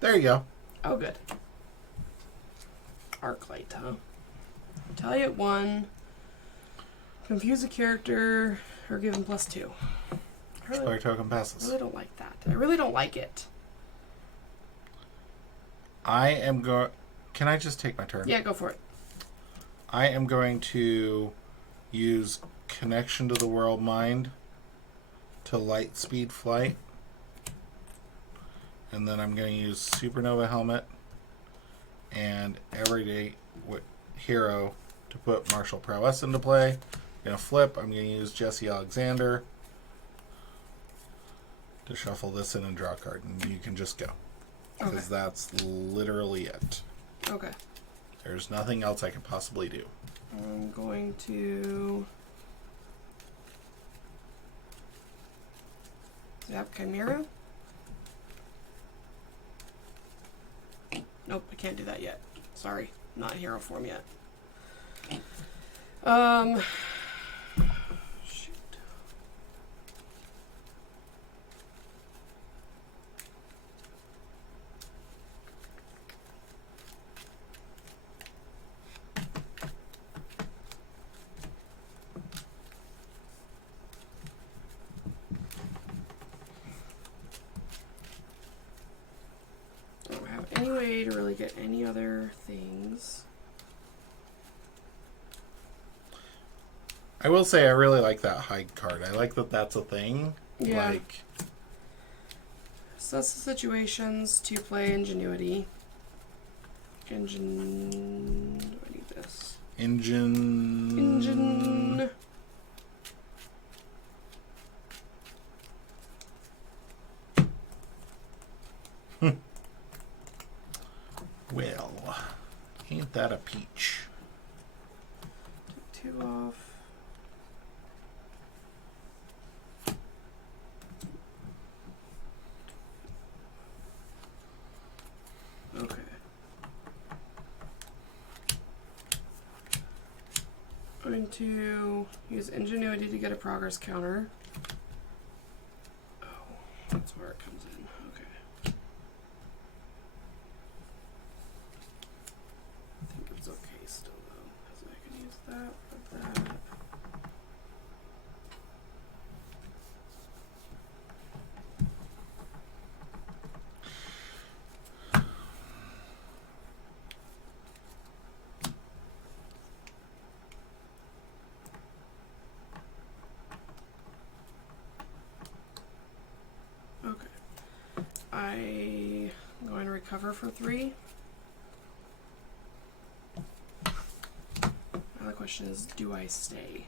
There you go. Oh, good. Arclight, huh? Retaliate 1. Confuse a character or give him +2. Player token passes. I really don't like that. I really don't like it. I am going... Can I just take my turn? Yeah, go for it. I am going to use Connection to the World Mind to light speed flight. And then I'm going to use Supernova Helmet and Everyday Hero to put Martial Prowess into play. I'm going to flip. I'm going to use Jesse Alexander to shuffle this in and draw a card. And you can just go. Because that's literally it. Okay. There's nothing else I could possibly do. I'm going to zap Chimera. Nope, I can't do that yet. Sorry, not in hero form yet. Shoot. I don't have any way to really get any other things. I will say I really like that hide card. I like that that's a thing. Yeah. Like, Assess the situations to play Ingenuity. I need this. Engine. Well, ain't that a peach? Take 2 off. Okay. I'm going to use Ingenuity to get a progress counter. Oh, that's where it comes in. Okay. I think it's okay still though, because I can use that for that. Okay. I'm going to recover for 3. Now the question is, do I stay?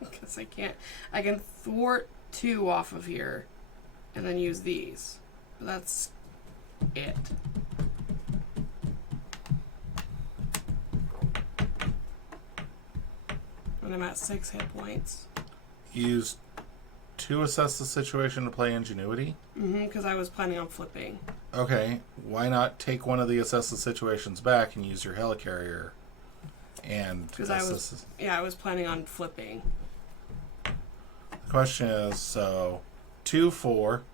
Because I can't. I can thwart 2 off of here and then use these. But that's it. And I'm at 6 hit points. Use 2 assess the situation to play Ingenuity. Because I was planning on flipping. Okay, why not take one of the assess the situations back and use your helicarrier and Because I was planning on flipping. The question is, so 2, 4,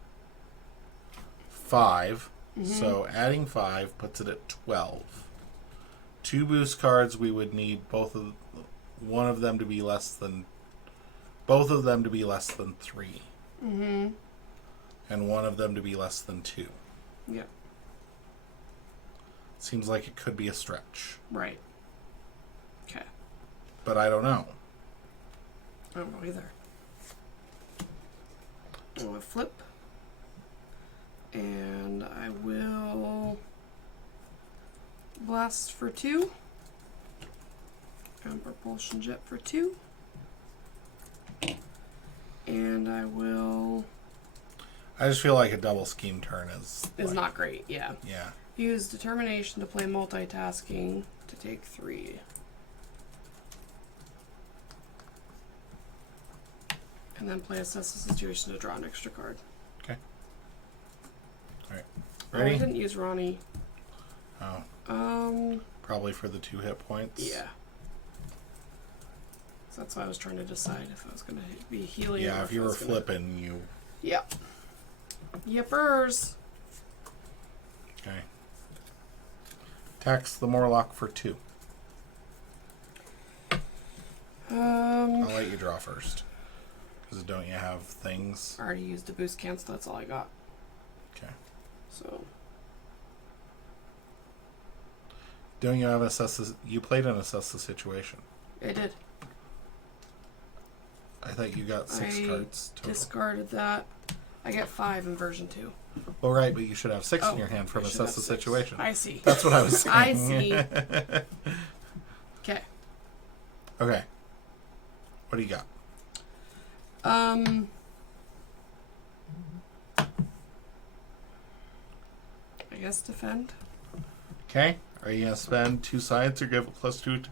5. So adding 5 puts it at 12. 2 boost cards, we would need both of them to be less than 3. And one of them to be less than 2. Yep. Seems like it could be a stretch. Right. Okay. But I don't know. I don't know either. I'm going to flip. And I will blast for 2. And propulsion jet for 2. And I will I just feel like a double scheme turn is like, not great. Yeah. Yeah. Use determination to play multitasking to take 3. And then play assess the situation to draw an extra card. Okay. All right. Oh, Ready? I didn't use Ronnie. Oh. Probably for the 2 hit points. Yeah. So that's why I was trying to decide if I was going to be healing. Yeah, or if you I were was gonna... flipping, you. Yep. Yippers. Okay. Tax the Morlock for 2. I'll let you draw first. Because don't you have things? I already used a boost cancel. That's all I got. Okay. So. Don't you have assess the, you played an assess the situation? I did. I thought you got 6 cards total. Discarded that. I get 5 in version 2. Well, right, but you should have 6 in your hand from I should assess the have 6. situation. I see. That's what I was saying. I see. Okay. Okay. What do you got? I guess defend. Okay. Are you going to spend 2 sides or give a +2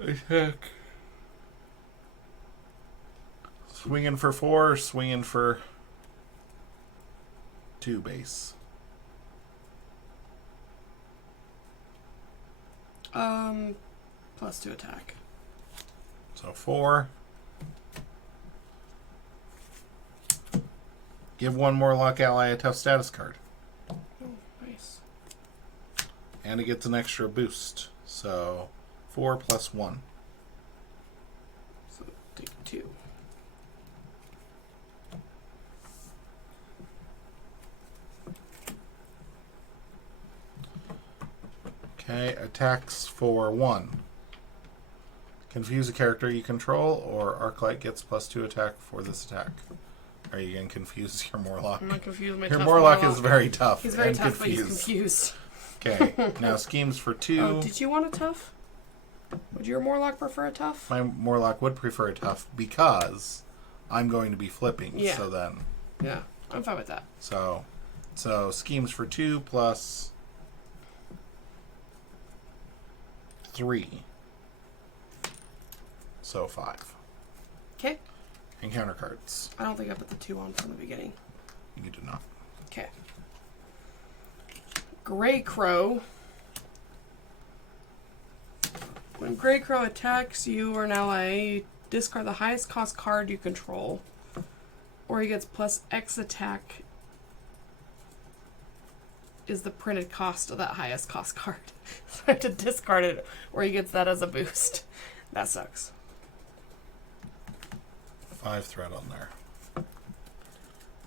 attack? Swinging for 4 or swinging for 2 base? +2 attack. So 4. Give 1 Morlock ally a tough status card. Oh, nice. And it gets an extra boost. So 4 + 1. So take 2. Okay, attacks for 1. Confuse a character you control, or Arclight gets +2 attack for this attack. Are you going to confuse your Morlock? I'm not confused. Your Morlock is very tough. He's very and tough, confused. but he's confused. Okay, now schemes for 2. Oh, did you want a tough? Would your Morlock prefer a tough? My Morlock would prefer a tough because I'm going to be flipping. Yeah. So then, Yeah, I'm fine with that. so schemes for 2 plus 3. So 5. Okay. Encounter cards. I don't think I put the 2 on from the beginning. You do not. Okay. Grey Crow. When Grey Crow attacks you or an ally, discard the highest cost card you control. Or he gets +X attack is the printed cost of that highest cost card. So I have to discard it, or he gets that as a boost. That sucks. 5 threat on there.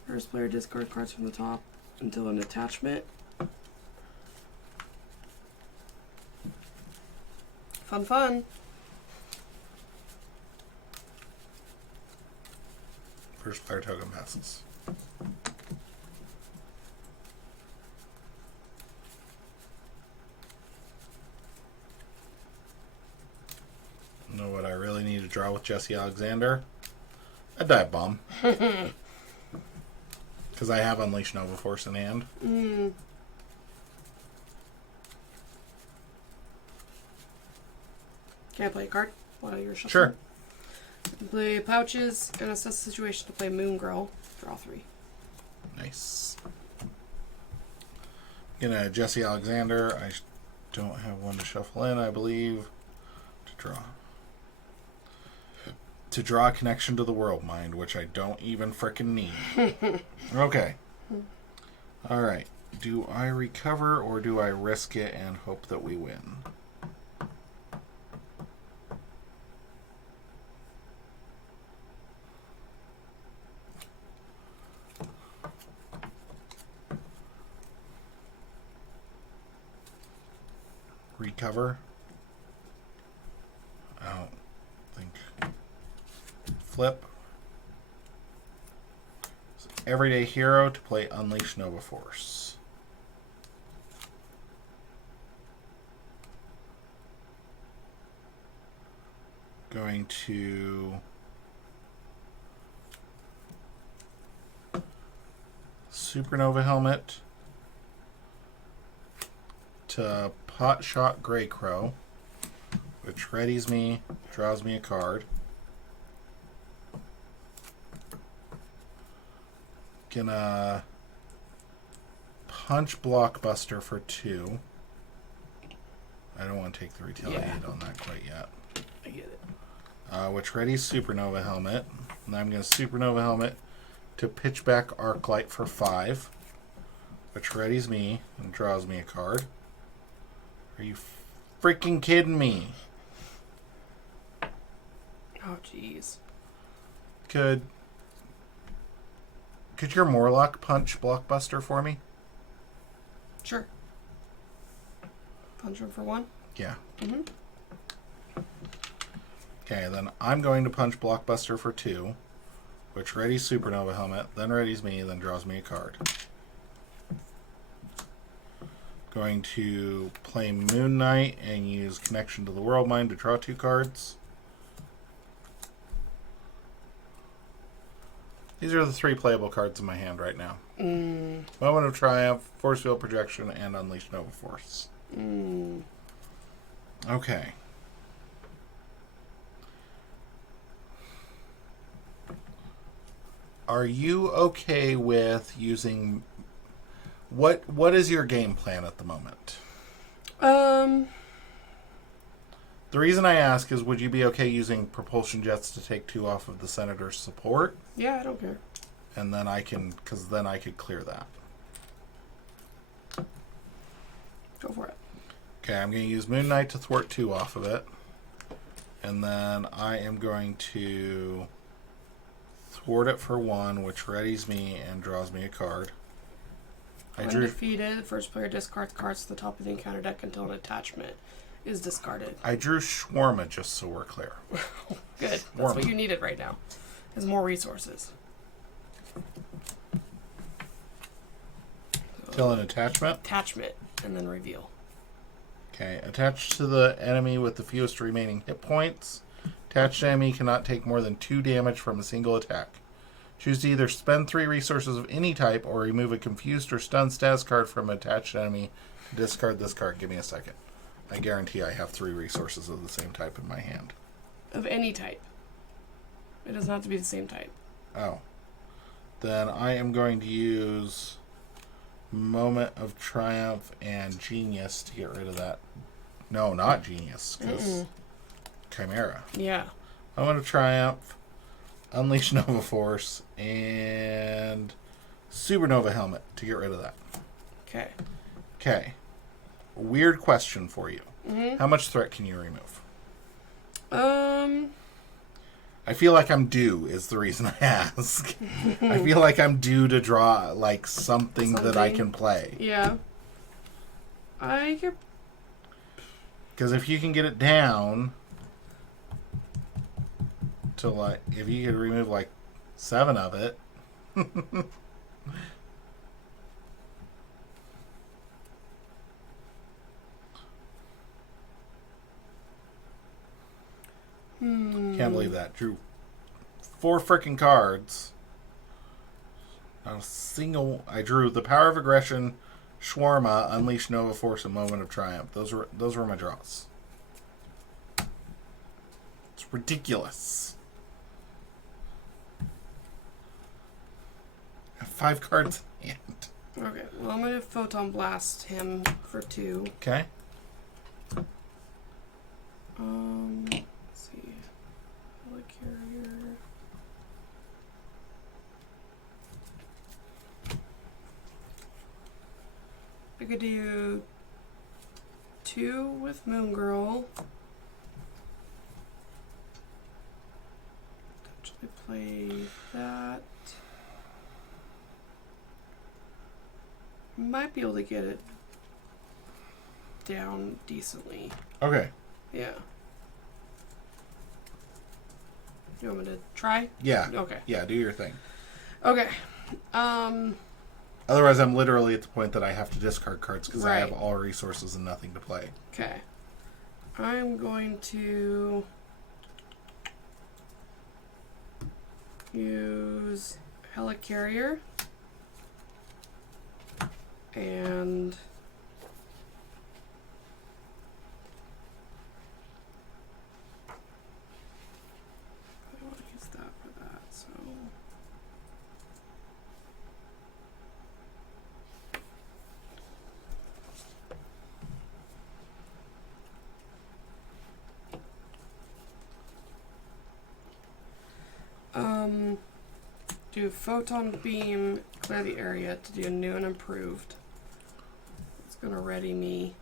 First player discard cards from the top until an attachment. Fun, fun. First player token passes. Know what I really need to draw with Jesse Alexander? A dive bomb. Because I have Unleash Nova Force in hand. Mm. Can I play a card while you're shuffling? Sure. Play pouches and assess the situation to play Moon Girl. Draw 3. Nice. Gonna Jesse Alexander. I don't have one to shuffle in, I believe. To draw. To draw a connection to the world mind, which I don't even frickin' need. Okay. Alright. Do I recover or do I risk it and hope that we win? Recover? I don't think. Flip. Everyday hero to play Unleash Nova Force. Going to Supernova Helmet to Potshot Greycrow, which readies me, draws me a card. Gonna punch Blockbuster for 2. I don't want to take the retaliate on that quite yet. I get it. Which readies Supernova Helmet. And I'm going to Supernova Helmet to Pitchback Arclight for 5. Which readies me and draws me a card. Are you freaking kidding me? Oh, jeez. Could your Morlock punch Blockbuster for me? Sure. Punch him for 1? Yeah. Mm-hmm. Okay, then I'm going to punch Blockbuster for 2, which readies Supernova Helmet, then readies me, then draws me a card. Going to play Moon Knight and use Connection to the World Mind to draw 2 cards. These are the 3 playable cards in my hand right now. Moment of Triumph, Force Field Projection, and Unleash Nova Force. Okay. Are you okay with using... What is your game plan at the moment? The reason I ask is, would you be okay using propulsion jets to take 2 off of the Senator's support? Yeah, I don't care. And then I can... Because then I could clear that. Go for it. Okay, I'm going to use Moon Knight to thwart 2 off of it. And then I am going to thwart it for 1, which readies me and draws me a card. When defeated, first player discards cards to the top of the encounter deck until an attachment is discarded. I drew Shawarma just so we're clear. Good. That's what you needed right now. Is more resources. Till an attachment? Attachment, and then reveal. Okay, attached to the enemy with the fewest remaining hit points. Attached enemy cannot take more than 2 damage from a single attack. Choose to either spend 3 resources of any type or remove a confused or stunned status card from an attached enemy. Discard this card. Give me a second. I guarantee I have 3 resources of the same type in my hand. Of any type. It doesn't have to be the same type. Oh. Then I am going to use Moment of Triumph and Genius to get rid of that. No, not Genius, because Chimera. Yeah. Moment of Triumph, Unleash Nova Force, and Supernova Helmet to get rid of that. Okay. Okay. Weird question for you. How much threat can you remove? I feel like I'm due is the reason I ask. I feel like I'm due to draw like something that I can play. Yeah. I could... Because if you can get it down to like, if you could remove like 7 of it. Can't believe that. Drew 4 freaking cards. Not a single. I drew the Power of Aggression, Shawarma, Unleash Nova Force, and Moment of Triumph. Those were my draws. It's ridiculous. I have 5 cards in hand. Okay, well, I'm going to Photon Blast him for 2. Okay. Let's see. Look here. I could do 2 with Moon Girl. Potentially play that. Might be able to get it down decently. Okay. Yeah. You want me to try? Yeah. Okay. Yeah, do your thing. Okay. Otherwise, I'm literally at the point that I have to discard cards because I Right. have all resources and nothing to play. Okay. I'm going to use Helicarrier And I want to use that for that, so do photon beam, clear the area to do new and improved. It's gonna ready me,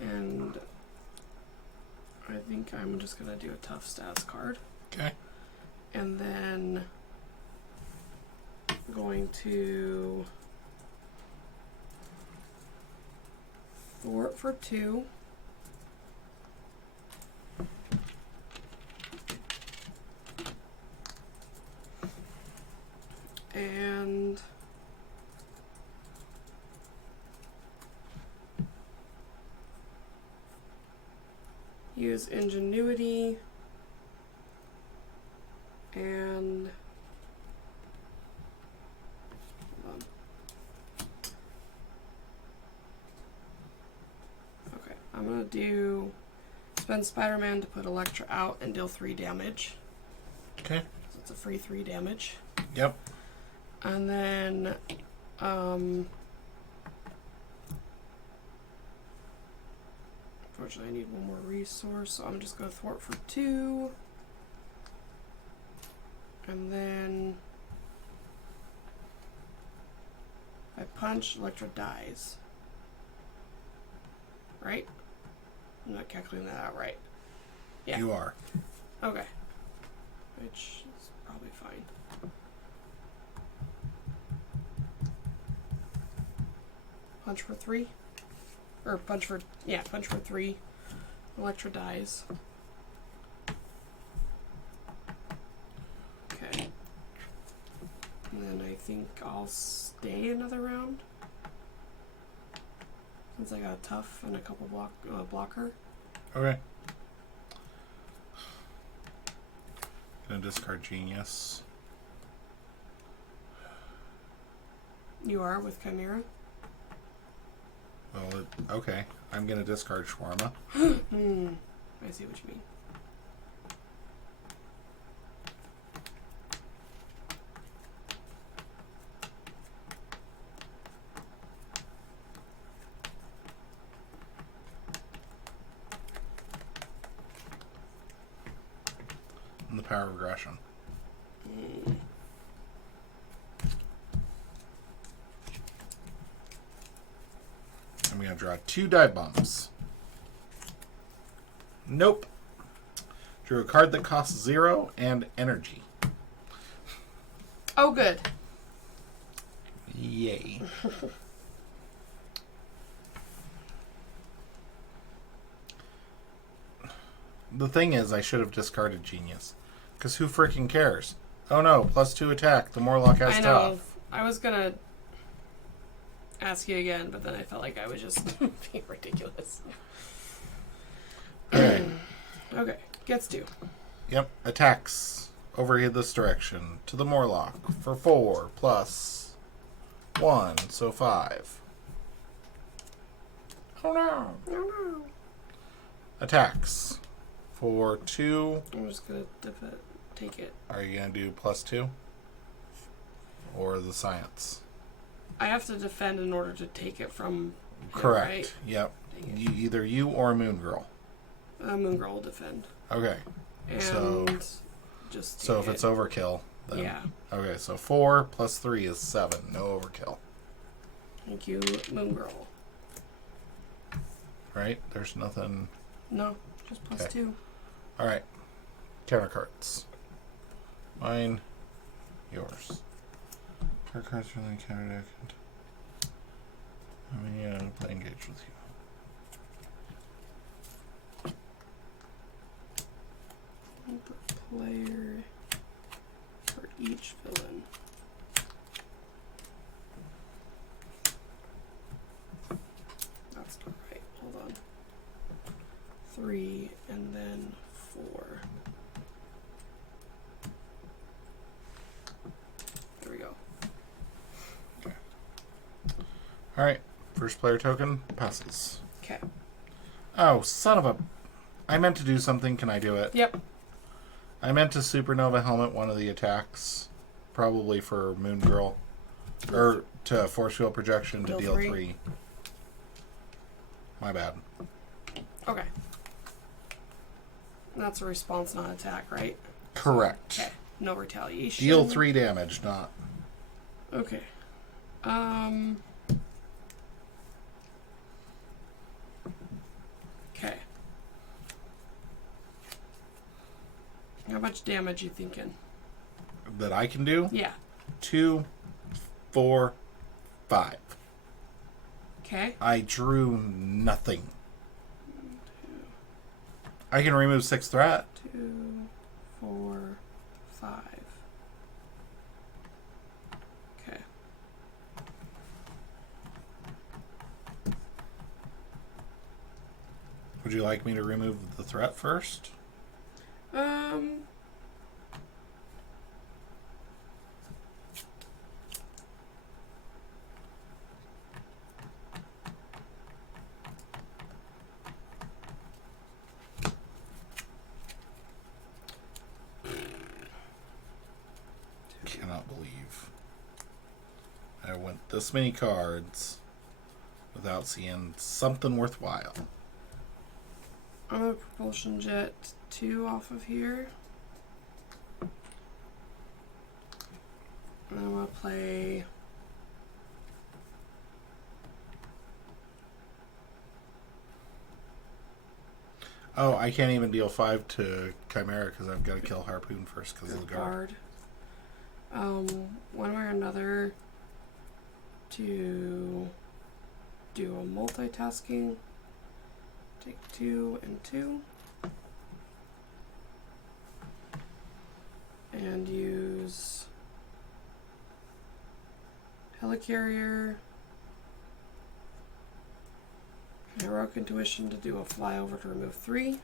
and I think I'm just gonna do a tough stats card. Okay. And then I'm going to thwart for 2. And use ingenuity and hold on. Okay, I'm gonna spend Spider-Man to put Elektra out and deal 3 damage. Okay. So it's a free 3 damage. Yep. And then unfortunately I need one more resource, so I'm just gonna thwart for 2. And then I punch, Elektra dies. Right? I'm not calculating that out right. Yeah. You are. Okay. Which is probably fine. Punch for 3? Or punch for 3. Elektra dies. Okay. And then I think I'll stay another round. Since I got a tough and a couple blocker. Okay. Gonna discard Genius. You are with Chimera? Well, okay. I'm gonna discard Shawarma. I see what you mean. And the power of aggression. I'm gonna draw 2 die bumps. Nope. Drew a card that costs 0 and energy. Oh, good. Yay. The thing is, I should have discarded Genius. Because who freaking cares? Oh no, +2 attack. The Morlock has I know. tough. I was gonna ask you again, but then I felt like I was just being ridiculous. Okay. Okay, gets 2. Yep, attacks over here this direction to the Morlock for 4 plus 1, so 5. Oh no. Oh no. Attacks for 2. I'm just gonna take it. Are you going to do +2? Or the science? I have to defend in order to take it from him, Correct. right? Yep. Dang it. Either you or Moon Girl. Moon Girl will defend. Okay. And So just if take it's it. overkill, then... Yeah. Okay, so 4 plus 3 is 7. No overkill. Thank you, Moon Girl. Right? There's nothing... No, just +2. Okay. Alright. Counter cards. Mine. Yours. Counter cards from the counter deck. I'm going to play engage with you. Per player for each villain. That's not right. Hold on. 3 and then 4. There we go. Okay. Alright. First player token passes. Okay. Oh, son of a... I meant to do something. Can I do it? Yep. I meant to Supernova Helmet one of the attacks. Probably for Moon Girl. Or to Force Field Projection to deal 3. My bad. Okay. That's a response, not attack, right? Correct. Okay. No retaliation. Deal 3 damage, not... Okay. Okay. How much damage you thinking? That I can do? Yeah. 2, 4, 5. Okay. I drew nothing. I can remove 6 threat. 2, 4, 5. Okay. Would you like me to remove the threat first? Cannot believe I went this many cards without seeing something worthwhile. I'm gonna propulsion jet 2 off of here. And I'm gonna play Oh, I can't even deal 5 to Chimera because I've got to kill Harpoon first because of the guard. one way or another to do a multitasking. Take 2 and 2. And use Helicarrier, Heroic Intuition to do a flyover to remove 3.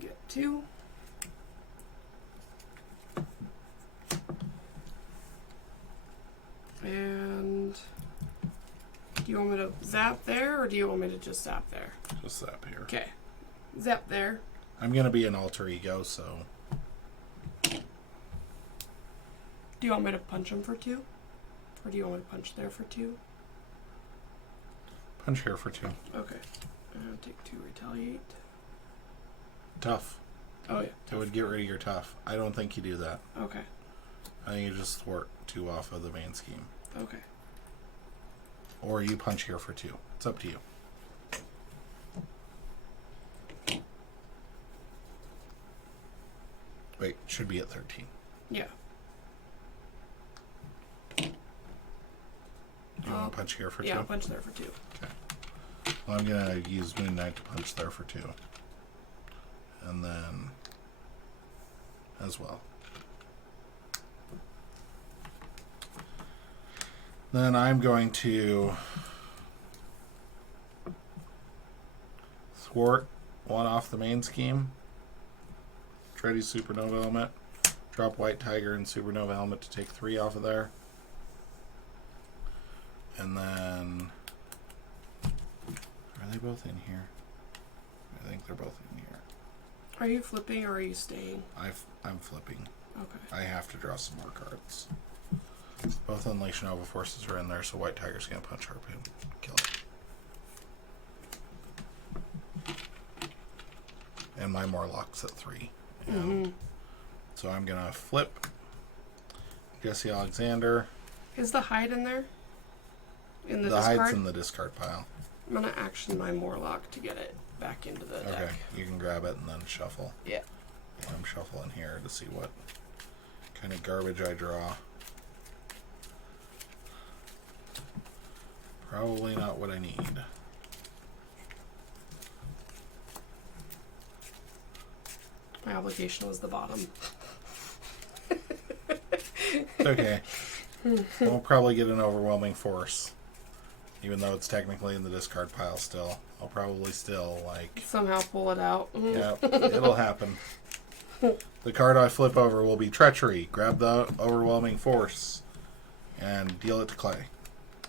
Get 2. And do you want me to zap there, or do you want me to just zap there? Just zap here. Okay. Zap there. I'm going to be an alter ego, so... Do you want me to punch him for 2? Or do you want me to punch there for 2? Punch here for 2. Okay. And take 2 retaliate. Tough. Oh, yeah. It would get rid of your tough. I don't think you do that. Okay. I think you just thwart 2 off of the main scheme. Okay. Or you punch here for 2. It's up to you. Wait, should be at 13. Yeah. Do you want to punch here for 2? Yeah, I'll punch there for 2. Okay. Well, I'm going to use Moon Knight to punch there for 2. And then... as well. Then I'm going to thwart 1 off the main scheme. Ready Supernova Helmet. Drop White Tiger and Supernova Helmet to take 3 off of there. And then... are they both in here? I think they're both in here. Are you flipping or are you staying? I'm flipping. Okay. I have to draw some more cards. Both Unleash Nova Forces are in there, so White Tiger's going to punch Harpoon. Kill it. And my Morlock's at 3. So I'm going to flip Jesse Alexander. Is the hide in there? In the The discard? hide's in the discard pile. I'm going to action my Morlock to get it back into the deck. Okay, you can grab it and then shuffle. Yeah. I'm shuffling here to see what kind of garbage I draw. Probably not what I need. My obligation was the bottom. It's okay. We'll probably get an overwhelming force. Even though it's technically in the discard pile still. I'll probably still, like... somehow pull it out. yeah, it'll happen. The card I flip over will be Treachery. Grab the overwhelming force. and deal it to Clay.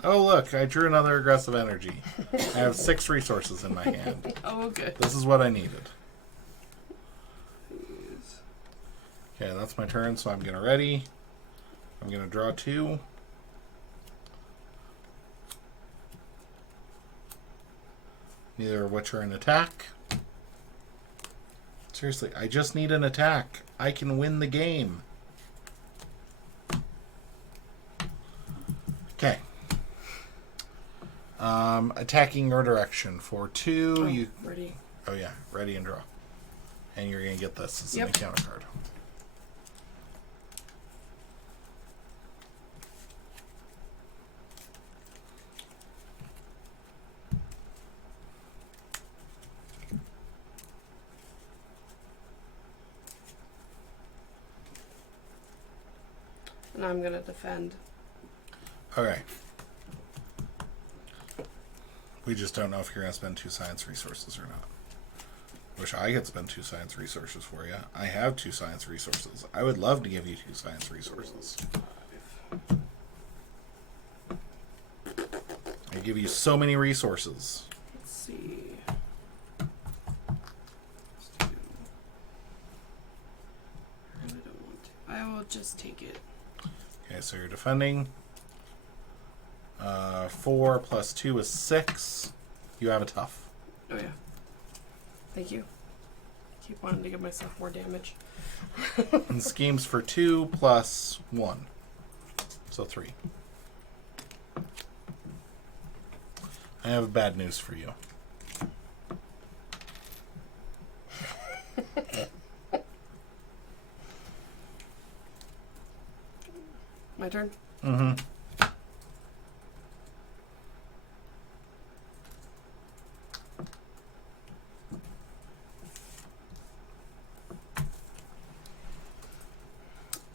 Oh, look, I drew another aggressive energy. I have 6 resources in my hand. Oh, good. This is what I needed. Okay, that's my turn, so I'm going to ready. I'm going to draw 2. Neither of which are an attack. Seriously, I just need an attack. I can win the game. Okay. Attacking your direction for 2. Oh, you ready. Oh yeah, ready and draw. And you're gonna get this as an Yep. encounter card. And I'm gonna defend. Okay. We just don't know if you're gonna spend 2 science resources or not. Wish I could spend 2 science resources for you. I have 2 science resources. I would love to give you 2 science resources. I give you so many resources. Let's see. I really don't want to. I will just take it. Okay, so you're defending. 4 plus 2 is 6. You have a tough. Oh yeah. Thank you. Keep wanting to give myself more damage. And schemes for 2 plus 1. So 3. I have bad news for you. My turn? Mm-hmm.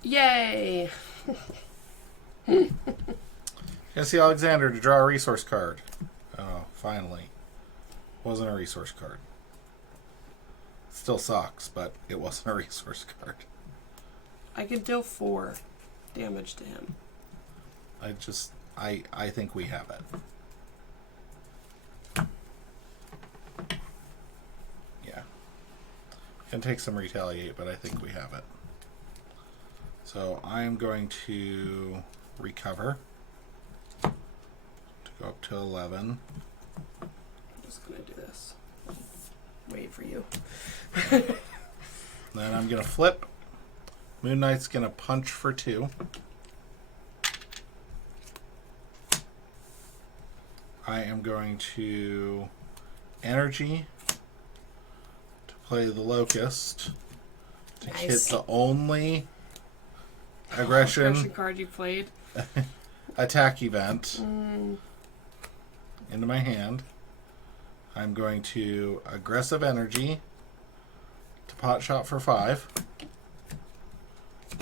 Yay! Gonna see Alexander to draw a resource card. Oh, finally. Wasn't a resource card. Still sucks, but it wasn't a resource card. I could deal 4 damage to him. I think we have it. Yeah. Can take some retaliate, but I think we have it. So I'm going to recover to go up to 11. I'm just gonna do this. Wait for you. Then I'm going to flip. Moon Knight's going to punch for 2. I am going to energy to play the Locust to hit Nice. the only aggression card you played. attack event into my hand. I'm going to aggressive energy to pot shot for 5.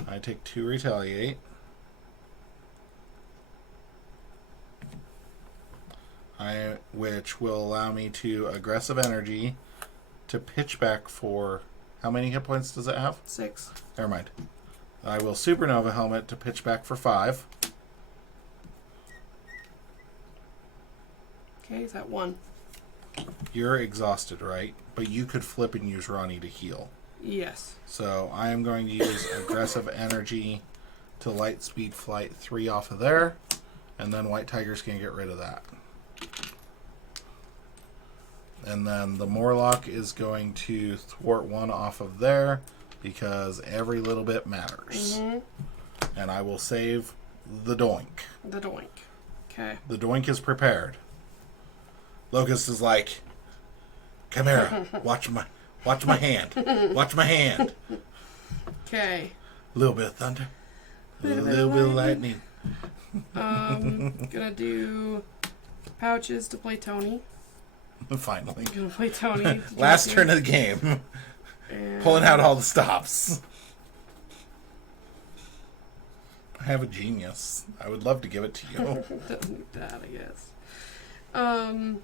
I take 2 retaliate. Which will allow me to aggressive energy to pitch back for how many hit points does it have? 6. Never mind. I will supernova helmet to pitch back for 5. Okay, is that 1? You're exhausted, right? But you could flip and use Ronnie to heal. Yes. So I am going to use aggressive energy to light speed flight 3 off of there, and then White Tiger's going to get rid of that. And then the Morlock is going to thwart 1 off of there because every little bit matters. Mm-hmm. And I will save the Doink. The doink. Okay. The Doink is prepared. Locust is like, come here, watch my hand, watch my hand. Okay. A little bit of thunder, a little bit of lightning. Gonna do pouches to play Tony. Finally, Gonna play Tony. last turn of the game, And pulling out all the stops. I have a genius. I would love to give it to you. Doesn't need that, I guess. Gonna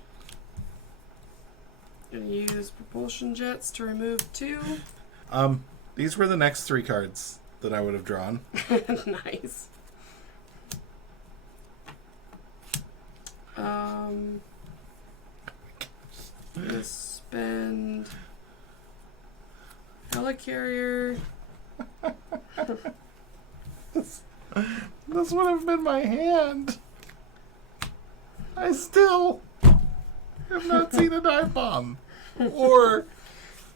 use propulsion jets to remove 2. These were the next 3 cards that I would have drawn. Nice. Gonna spend helicarrier. This would have been my hand. I still have not seen a dive bomb or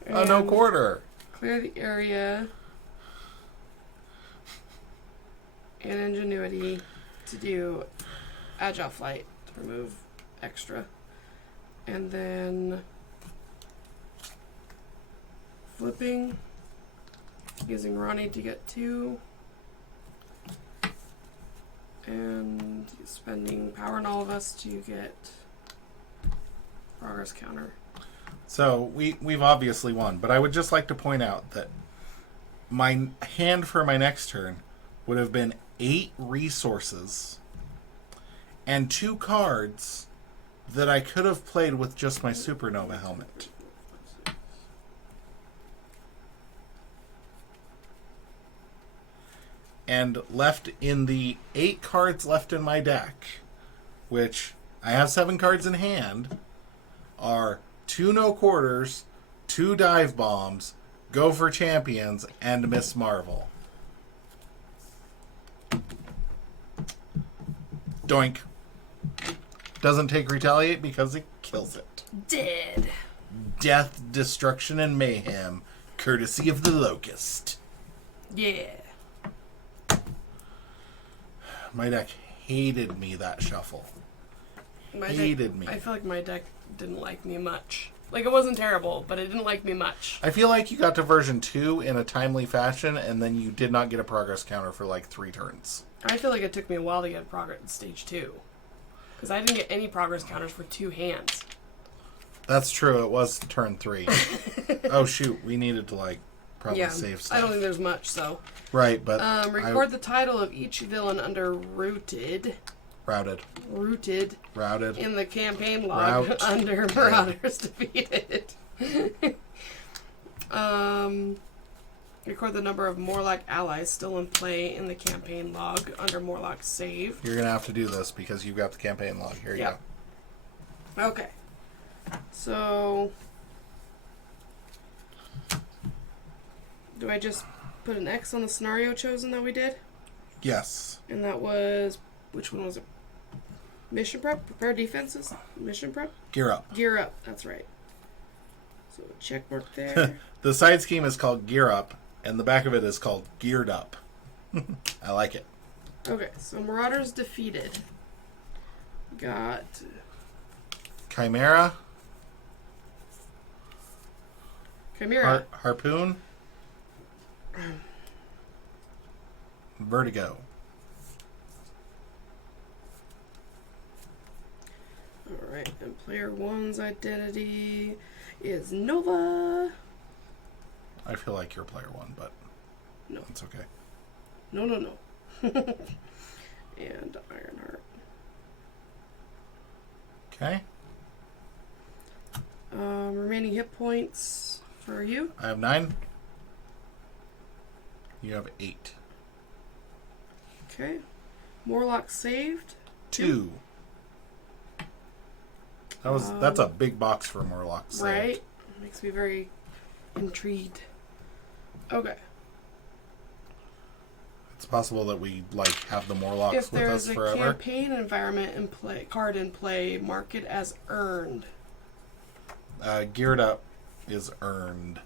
a no quarter. Clear the area and ingenuity to do agile flight to remove extra, and then flipping using Ronnie to get 2. And spending power on all of us to get progress counter. So we've obviously won, but I would just like to point out that my hand for my next turn would have been 8 resources and 2 cards that I could have played with just my Supernova helmet. And left in the 8 cards left in my deck, which I have 7 cards in hand, are 2 no quarters, 2 dive bombs, Go for Champions, and Miss Marvel. Doink. Doesn't take Retaliate because it kills it. Dead. Death, destruction, and mayhem, courtesy of the Locust. Yeah. My deck hated me that shuffle. My Hated deck, me. I feel like my deck didn't like me much. Like, it wasn't terrible, but it didn't like me much. I feel like you got to version 2 in a timely fashion, and then you did not get a progress counter for like 3 turns. I feel like it took me a while to get progress in stage 2. Because I didn't get any progress counters for 2 hands. That's true. It was turn 3. Oh, shoot. We needed to, like, probably Yeah, save stuff. I don't think there's much, so. Right, but... Record the title of each villain under Routed. Routed. Routed. In the campaign log under Marauders Defeated. Record the number of Morlock allies still in play in the campaign log under Morlock save. You're going to have to do this because you've got the campaign log. Here you go. Okay. So... do I just put an X on the scenario chosen that we did? Yes. And that was... which one was it? Mission prep? Prepare defenses? Mission prep? Gear up. Gear up. That's right. So check mark there. The side scheme is called Gear Up, and the back of it is called Geared Up. I like it. Okay, so Marauders defeated. Got... Chimera. Chimera. Harpoon. Vertigo. Alright, and player 1's identity is Nova. I feel like you're player 1, but No. it's okay. No. And Ironheart. Okay. Remaining hit points for you. I have 9. You have 8. Okay. Morlock saved. 2. That's a big box for Morlock saved. Right. Makes me very intrigued. Okay. It's possible that we have the Morlocks If with us there's a forever. campaign environment in play, card in play, mark it as earned. Geared Up is earned.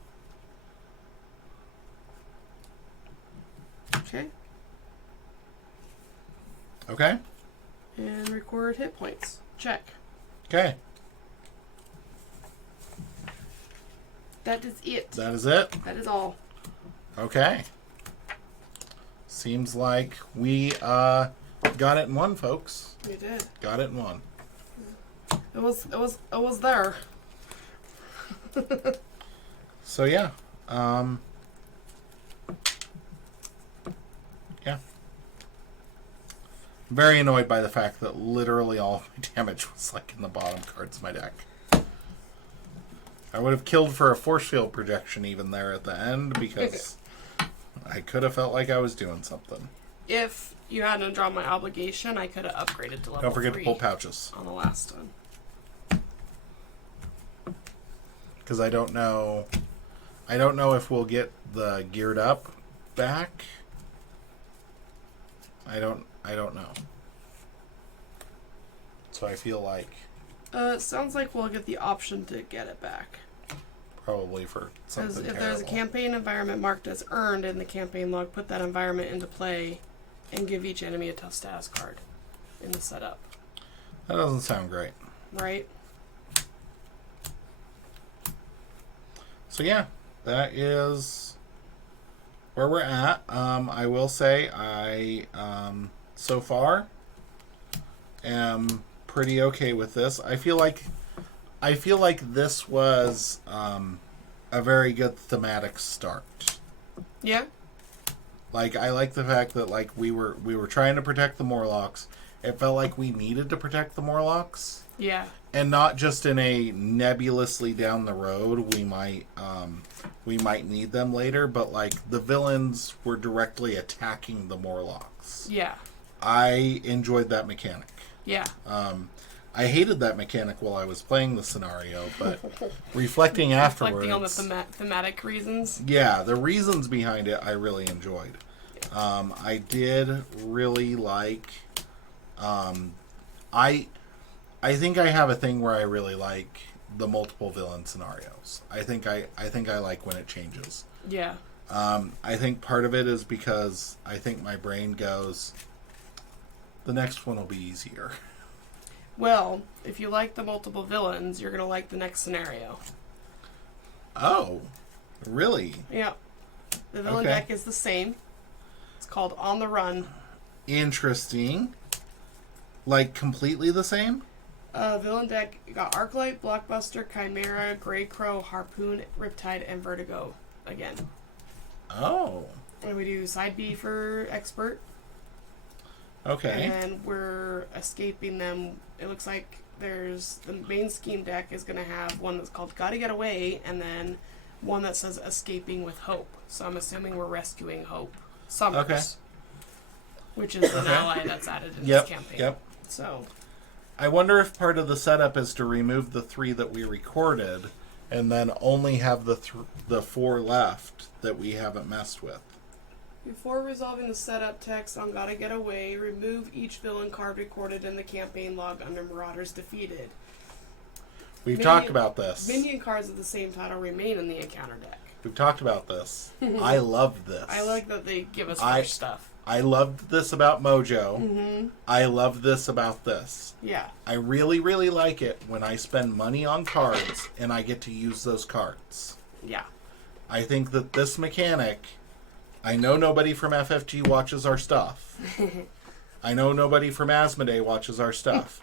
Okay. Okay. And record hit points. Check. Okay. That is it. That is it. That is all. Okay. Seems like we got it in one, folks. We did. Got it in one. It was there. So yeah. Yeah. Very annoyed by the fact that literally all of my damage was in the bottom cards of my deck. I would have killed for a force field projection even there at the end because I could have felt like I was doing something. if you hadn't drawn my obligation, I could have upgraded to level 3. Don't forget to pull pouches. On the last one. Because I don't know if we'll get the geared up back. I don't know. So I feel like It sounds like we'll get the option to get it back. probably for Because something if there's a terrible. campaign environment marked as earned in the campaign log, put that environment into play and give each enemy a tough status card in the setup. That doesn't sound great. Right? So yeah, that is where we're at. I will say I so far am pretty okay with this. I feel like this was a very good thematic start. Yeah? Like I like the fact that like we were trying to protect the Morlocks. It felt like we needed to protect the Morlocks. Yeah. And not just in a nebulously down the road we might need them later, but like the villains were directly attacking the Morlocks. Yeah. I enjoyed that mechanic. Yeah. I hated that mechanic while I was playing the scenario, but reflecting afterwards, Reflecting on the thematic reasons. yeah, the reasons behind it I really enjoyed. I did really like. I think I have a thing where I really like the multiple villain scenarios. I think I like when it changes. Yeah. I think part of it is because I think my brain goes, the next one will be easier. Well, if you like the multiple villains, you're going to like the next scenario. Oh, really? Yeah. The villain Okay. deck is the same. It's called On the Run. Interesting. Like completely the same? Villain deck, you got Arclight, Blockbuster, Chimera, Grey Crow, Harpoon, Riptide, and Vertigo again. Oh. And we do side B for Expert. Okay. And then we're escaping them. It looks like there's the main scheme deck is going to have one that's called Gotta Get Away, and then one that says Escaping with Hope. So I'm assuming we're rescuing Hope Summers. Okay. Which is an ally that's added in Yep. this campaign. Yep. So, I wonder if part of the setup is to remove the 3 that we recorded and then only have the 4 left that we haven't messed with. before resolving the setup text on Gotta Get Away, remove each villain card recorded in the campaign log under Marauders Defeated. We've talked about this. Minion cards of the same title remain in the encounter deck. We've talked about this. I love this. I like that they give us fresh stuff. I loved this about Mojo. Mm-hmm. I love this about this. Yeah. I really, really like it when I spend money on cards and I get to use those cards. Yeah. I think that this mechanic... I know nobody from FFG watches our stuff. I know nobody from Asmodee watches our stuff.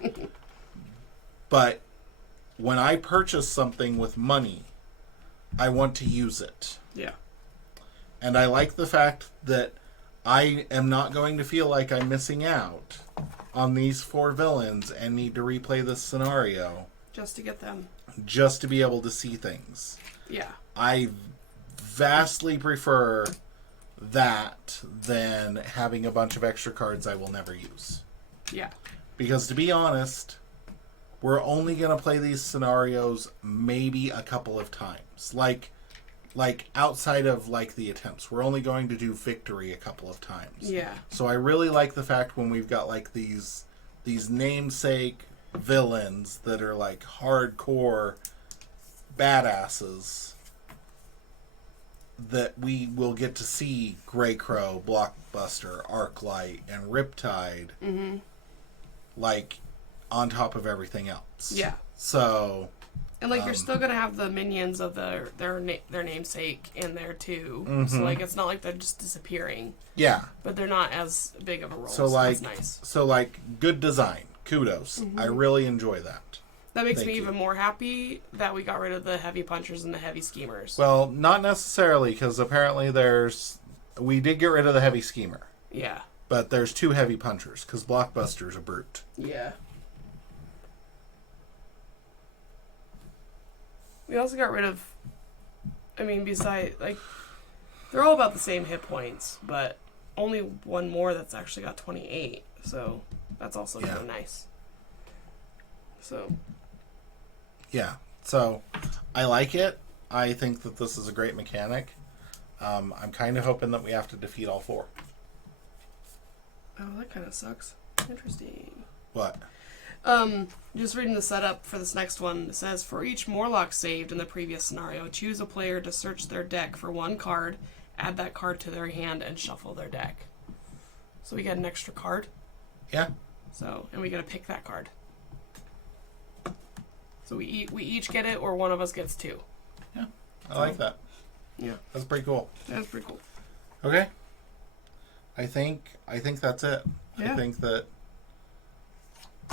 But when I purchase something with money, I want to use it. Yeah. And I like the fact that I am not going to feel like I'm missing out on these 4 villains and need to replay this scenario Just to get them. just to be able to see things. Yeah. I vastly prefer that than having a bunch of extra cards I will never use. Yeah. Because to be honest, we're only going to play these scenarios maybe a couple of times. Like outside of like the attempts, we're only going to do victory a couple of times. Yeah. So I really like the fact when we've got like these namesake villains that are like hardcore badasses, that we will get to see Grey Crow, Blockbuster, Arclight, and Riptide, like on top of everything else. Yeah. So, And like you're still gonna have the minions of their namesake in there too. Mm-hmm. So like it's not like they're just disappearing. yeah. But they're not as big of a role. So like, that's nice. so like, good design. Kudos. I really enjoy that. That makes Thank me you. even more happy that we got rid of the heavy punchers and the heavy schemers. Well, not necessarily, because apparently we did get rid of the heavy schemer, Yeah. but there's 2 heavy punchers, because Blockbuster's a brute. Yeah. We also got rid of, besides, like, they're all about the same hit points, but only one more that's actually got 28. So that's also kind of nice. So. Yeah. So I like it. I think that this is a great mechanic. I'm kind of hoping that we have to defeat all 4. Oh, that kind of sucks. Interesting. What? Just reading the setup for this next one. It says, for each Morlock saved in the previous scenario, choose a player to search their deck for 1 card, add that card to their hand, and shuffle their deck. So we get an extra card. Yeah. So, and we gotta pick that card. So we each get it, or one of us gets 2. Yeah, I like that. Yeah, that's pretty cool. That's pretty cool. Okay. I think that's it. Yeah. I think that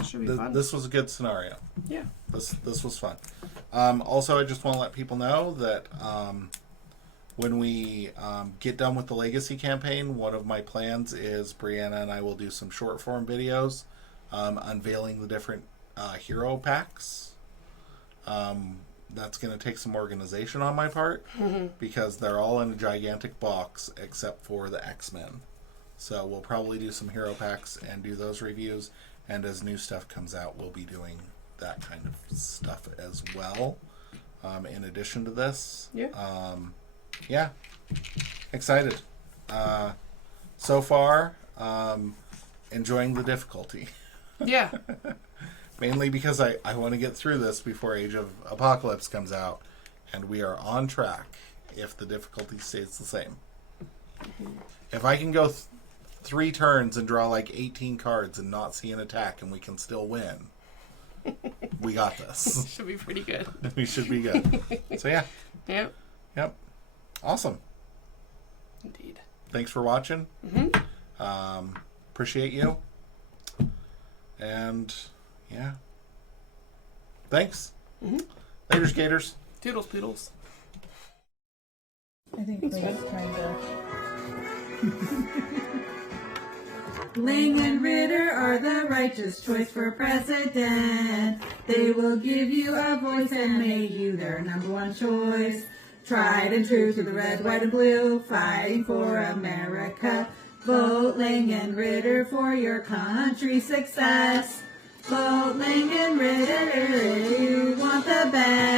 should be fun. This was a good scenario. Yeah. This was fun. Also, I just want to let people know that when we get done with the Legacy campaign, one of my plans is Brianna and I will do some short form videos unveiling the different hero packs. That's going to take some organization on my part because they're all in a gigantic box except for the X-Men. So we'll probably do some hero packs and do those reviews. And as new stuff comes out, we'll be doing that kind of stuff as well. In addition to this. Yeah. Yeah. Excited. So far, enjoying the difficulty. Yeah. Mainly because I want to get through this before Age of Apocalypse comes out. And we are on track if the difficulty stays the same. If I can go 3 turns and draw like 18 cards and not see an attack and we can still win, we got this. Should be pretty good. We should be good. So yeah. Yep. Awesome. Indeed. Thanks for watching. Appreciate you. And yeah. Thanks. Later, skaters. Toodles poodles. I think Blake's trying to. Ling and Ritter are the righteous choice for president. They will give you a voice and make you their #1 choice. Tried and true to the red, white, and blue, fighting for America. Vote Ling and Ritter for your country's success. Vote Ling and Ritter if you want the best.